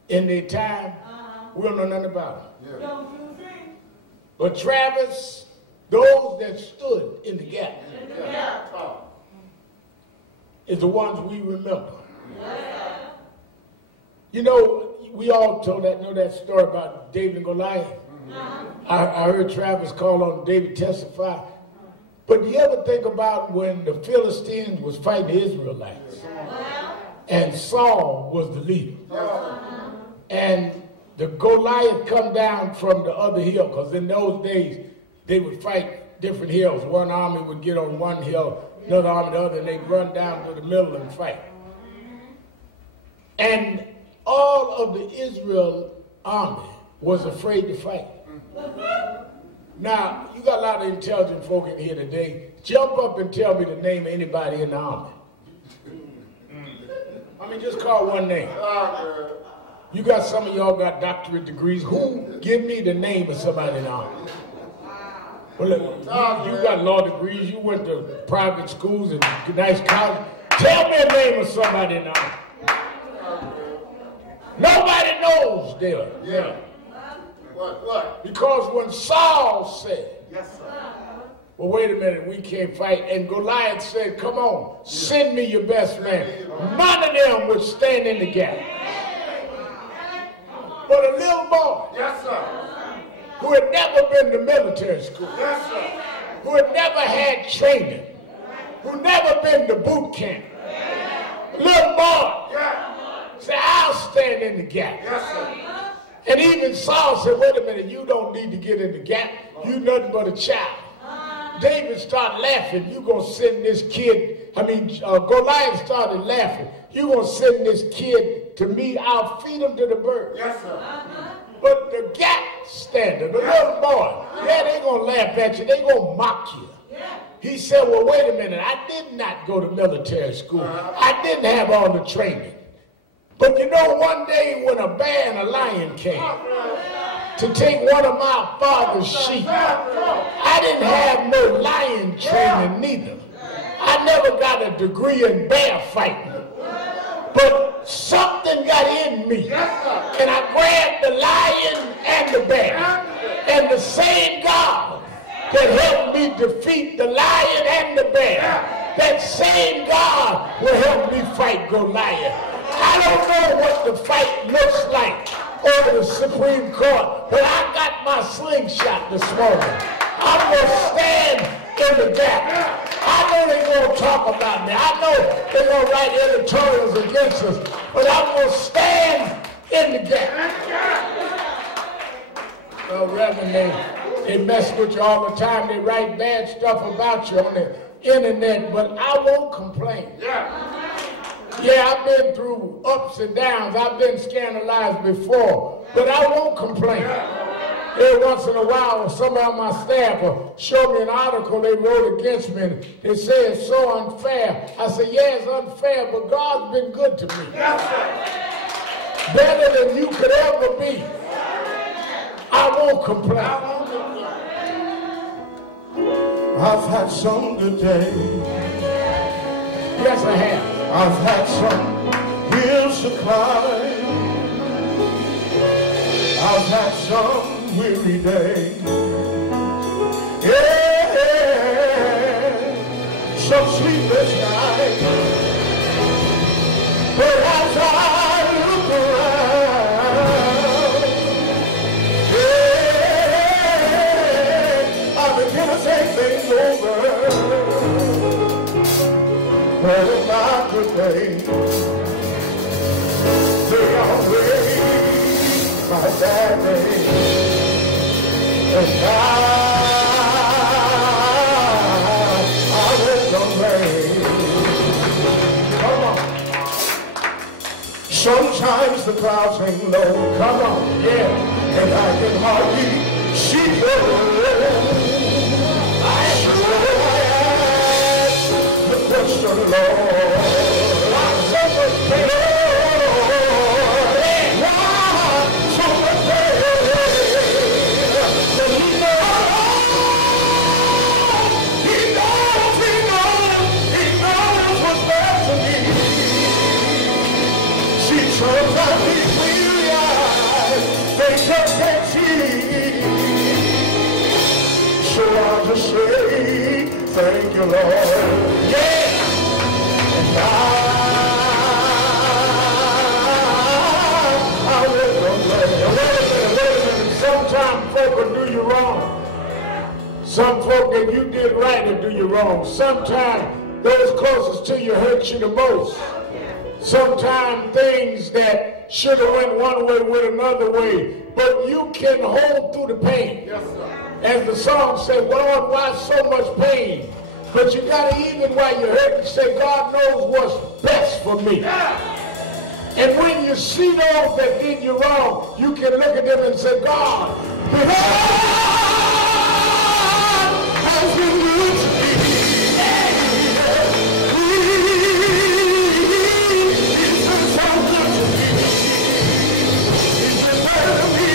in their time, we don't know nothing about them. But Travis, those that stood in the gap is the ones we remember. You know, we all know that story about David and Goliath. I heard Travis call on David testify. But you ever think about when the Philistines was fighting the Israelites? And Saul was the leader. And the Goliath come down from the other hill, because in those days, they would fight different hills. One army would get on one hill, another army the other, and they'd run down to the middle and fight. And all of the Israel army was afraid to fight. Now, you got a lot of intelligent folk in here today. Jump up and tell me the name of anybody in the army. I mean, just call one name. You got some of y'all got doctorate degrees. Who? Give me the name of somebody in the army. Well, look, you got law degrees. You went to private schools and nice college. Tell me the name of somebody in the army. Nobody knows them. Yeah. What? Because when Saul said, yes, sir. Well, wait a minute, we can't fight. And Goliath said, come on, send me your best man. None of them would stand in the gap. But a little boy, yes, sir, who had never been to military school, yes, sir, who had never had training, who never been to boot camp, little boy, said, I'll stand in the gap. Yes, sir. And even Saul said, wait a minute, you don't need to get in the gap. You nothing but a child. David started laughing. You gonna send this kid, Goliath started laughing. You gonna send this kid to me, I'll feed him to the birds. Yes, sir. But the gap stander, the little boy, they gonna laugh at you, they gonna mock you. He said, well, wait a minute, I did not go to military school. I didn't have all the training. But you know, one day when a bear and a lion came to take one of my father's sheep, I didn't have no lion training neither. I never got a degree in bear fighting. But something got in me. And I grabbed the lion and the bear. And the same God that helped me defeat the lion and the bear, that same God will help me fight Goliath. I don't know what the fight looks like over the Supreme Court, but I got my slingshot this morning. I'm going to stand in the gap. I know they're going to talk about me. I know they're going to write editorials against us, but I'm going to stand in the gap. Well, Reverend, they mess with you all the time. They write bad stuff about you on the internet, but I won't complain. Yeah, I've been through ups and downs. I've been scandalized before, but I won't complain. Every once in a while, some of my staff will show me an article they wrote against me, and they say it's so unfair. I say, yeah, it's unfair, but God's been good to me. Better than you could ever be. I won't complain. I've had some good days. Yes, I have. I've had some hills to climb. I've had some weary days. Yeah, some sleepless nights. But as I look around, yeah, I begin to think things over. All of my good days, they outweigh my bad days, and I will complain. Come on. Sometimes the clouds hang low. Come on, yeah, and I can hardly see the road. Question, Lord, why so much pain? Why so much pain? But He knows what's best for me. See, sometimes these weary eyes, they just can't see. So I'll just say, thank you, Lord. Yeah. I will complain. Wait a minute. Sometimes folk will do you wrong. Some folk that you did right will do you wrong. Sometimes those closest to you hurt you the most. Sometimes things that should have went one way went another way. But you can hold through the pain. Yes, sir. As the song said, Lord, why so much pain? But you got to, even while you're hurting, say, God knows what's best for me. And when you see those that did you wrong, you can look at them and say, God, has been good to me. He's been so good to me. He's been better to me.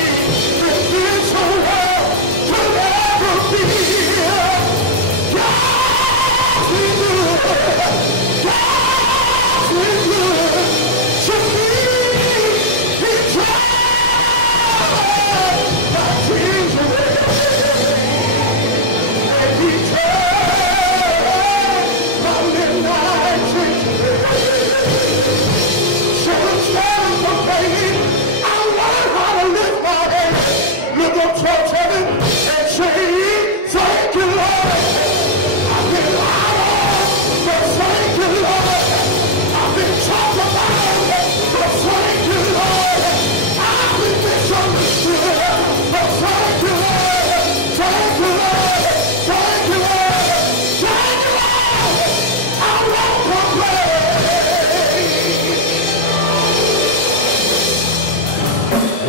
He's been so well to never be.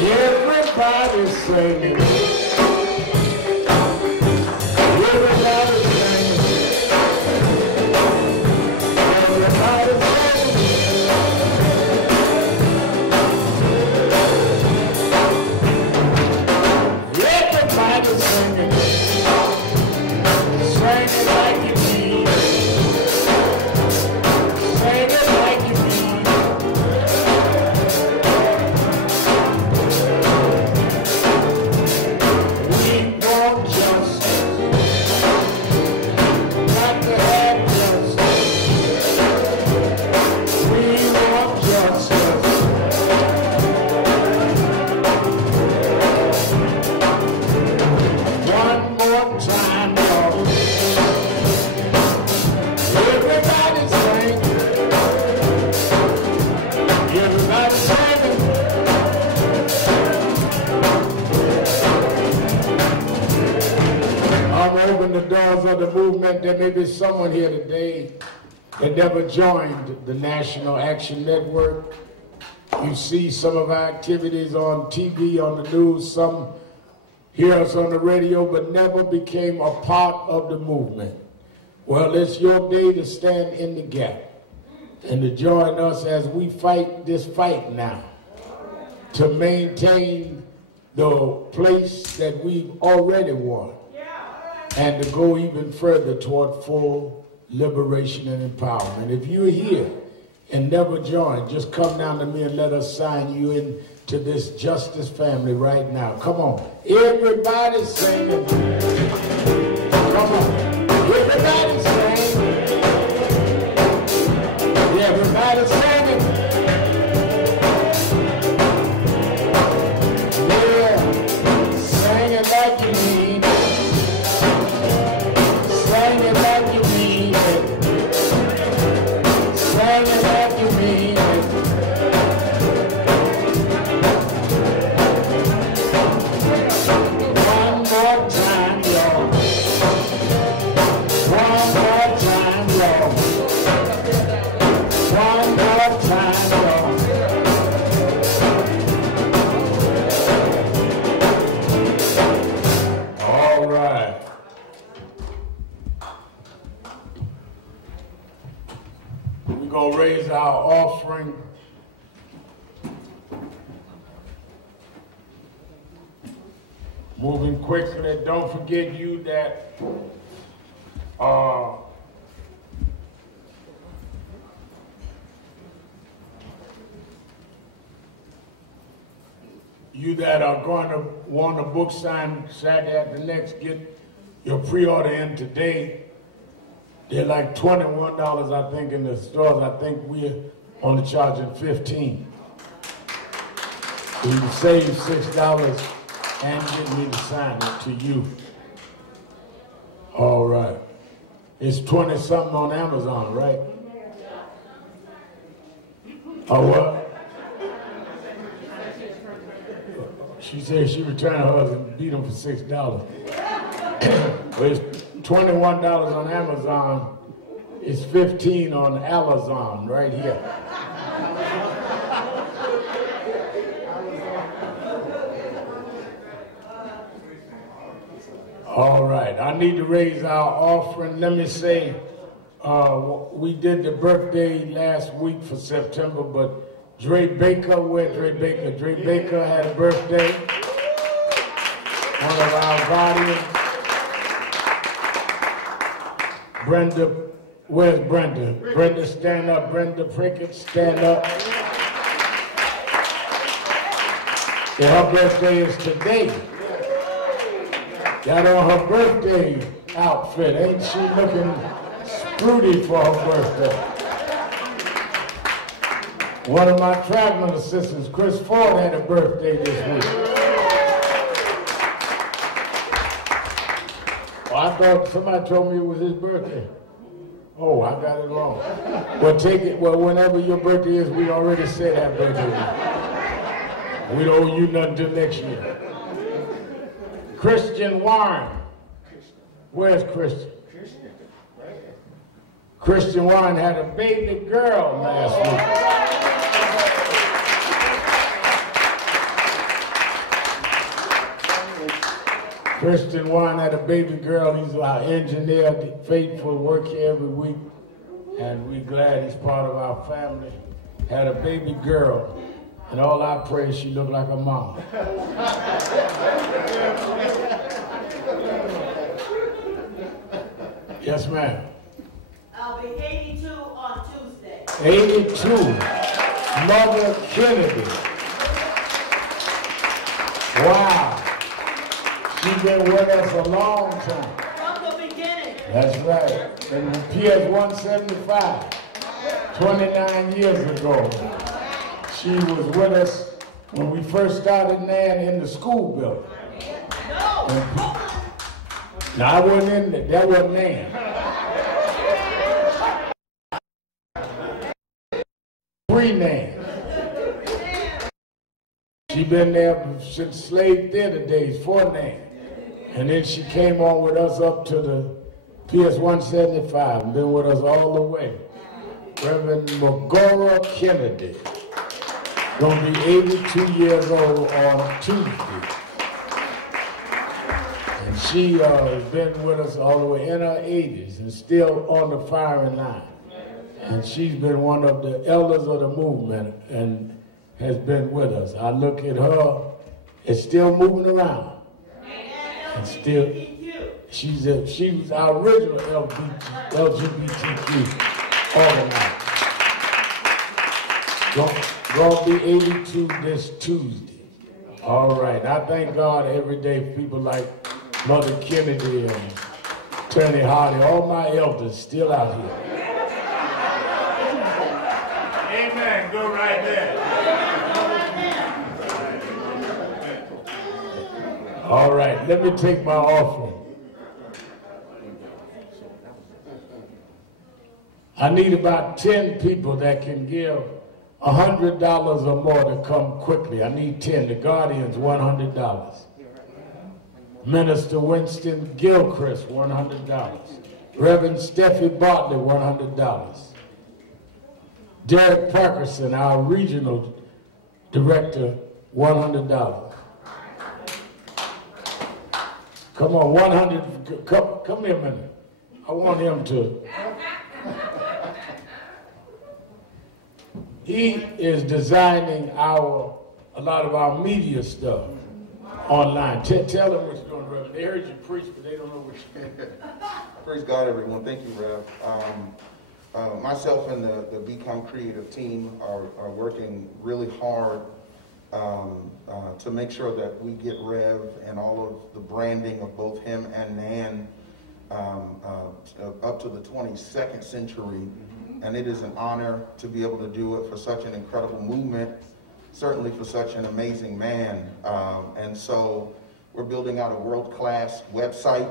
Everybody's singing. Everybody's singing. Everybody's singing. Singing like you need. Singing like you need. The doors of the movement. There may be someone here today that never joined the National Action Network. You see some of our activities on TV, on the news, some hear us on the radio, but never became a part of the movement. Well, it's your day to stand in the gap and to join us as we fight this fight now to maintain the place that we've already won and to go even further toward full liberation and empowerment. If you're here and never joined, just come down to me and let us sign you into this justice family right now. Come on. Everybody singing. Come on. Everybody singing. Everybody singing. Yeah. Singing like you mean it. Singing like you mean it. Singing like you mean it. One more time, y'all. One more time, y'all. One more time, y'all. All right. We're going to raise our offering. Moving quickly. Don't forget you that are going to want a book signed Saturday at the next, get your pre-order in today. They're like $21, I think, in the stores. I think we're only charging $15. So you can save $6 and get me to sign it to you. All right. It's 20-something on Amazon, right? Oh, what? She said she returned her husband and beat him for $6. Well, it's $21 on Amazon. It's $15 on Amazon right here. All right, I need to raise our offering. Let me say, we did the birthday last week for September, but Dre Baker, where's Dre Baker? Dre Baker had a birthday. One of our guardians. Brenda, where's Brenda? Brenda, stand up. Brenda Prickett, stand up. Yeah, her birthday is today. Got on her birthday outfit. Ain't she looking spruty for her birthday? One of my traveling assistants, Chris Ford, had a birthday this week. Oh, I thought somebody told me it was his birthday. Oh, I got it wrong. Well, take it. Well, whenever your birthday is, we already said that birthday. We don't owe you nothing till next year. Christian Warren. Where's Christian? Christian Warren had a baby girl last week. Christian Warren had a baby girl. He's our engineer, faithful, work here every week. And we're glad he's part of our family. Had a baby girl. And all I pray is she looked like a mom. Yes, ma'am. I'll be 82 on Tuesday. 82. Mother Kennedy. Wow. She's been with us a long time. From the beginning. That's right. And PS 175, 29 years ago, she was with us when we first started Nan in the school building. No. No, I wasn't in there. That wasn't Nan. Pre-Nan. She been there since slave theater days, for Nan. And then she came on with us up to the PS 175 and been with us all the way. Reverend Magora Kennedy. Gonna be 82 years old on Tuesday. And she has been with us all the way in her 80s and still on the firing line. And she's been one of the elders of the movement and has been with us. I look at her, it's still moving around. And still, she was our original LGBTQ organizer. Gonna be 82 this Tuesday. All right, I thank God every day for people like Mother Kennedy and Attorney Hardy, all my elders still out here. Amen, go right there. All right, let me take my offering. I need about 10 people that can give $100 or more to come quickly. I need 10. The Guardians, $100. Minister Winston Gilchrist, $100. Reverend Steffi Bartley, $100. Derek Parkerson, our regional director, $100. Come on, 100, come here a minute. I want him to. He is designing a lot of our media stuff online. Tell them what you're doing, Reverend. They heard you preach, but they don't know what you're doing. Praise God, everyone. Thank you, Rev. Myself and the Become Creative team are working really hard to make sure that we get Rev and all of the branding of both him and Nan up to the 22nd century. And it is an honor to be able to do it for such an incredible movement, certainly for such an amazing man. And so we're building out a world-class website.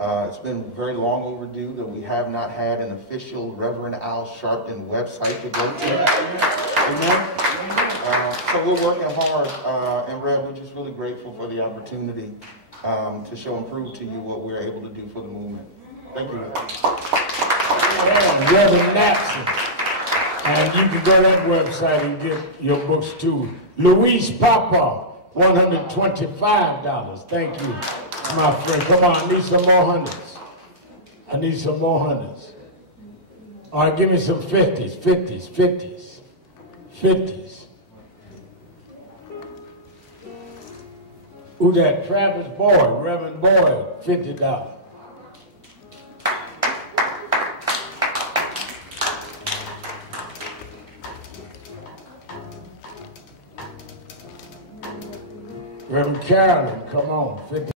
It's been very long overdue that we have not had an official Reverend Al Sharpton website to go to. Amen. So we're working hard, and Rev, we're just really grateful for the opportunity to show and prove to you what we're able to do for the movement. Thank you, Rev. Reverend Natson. And you can go to that website and get your books too. Luis Papa, $125. Thank you, my friend. Come on, I need some more hundreds. I need some more hundreds. All right, give me some 50s, 50s, 50s, 50s. Who that? Travis Boyd, Reverend Boyd, $50. Reverend Carolyn, come on, 50.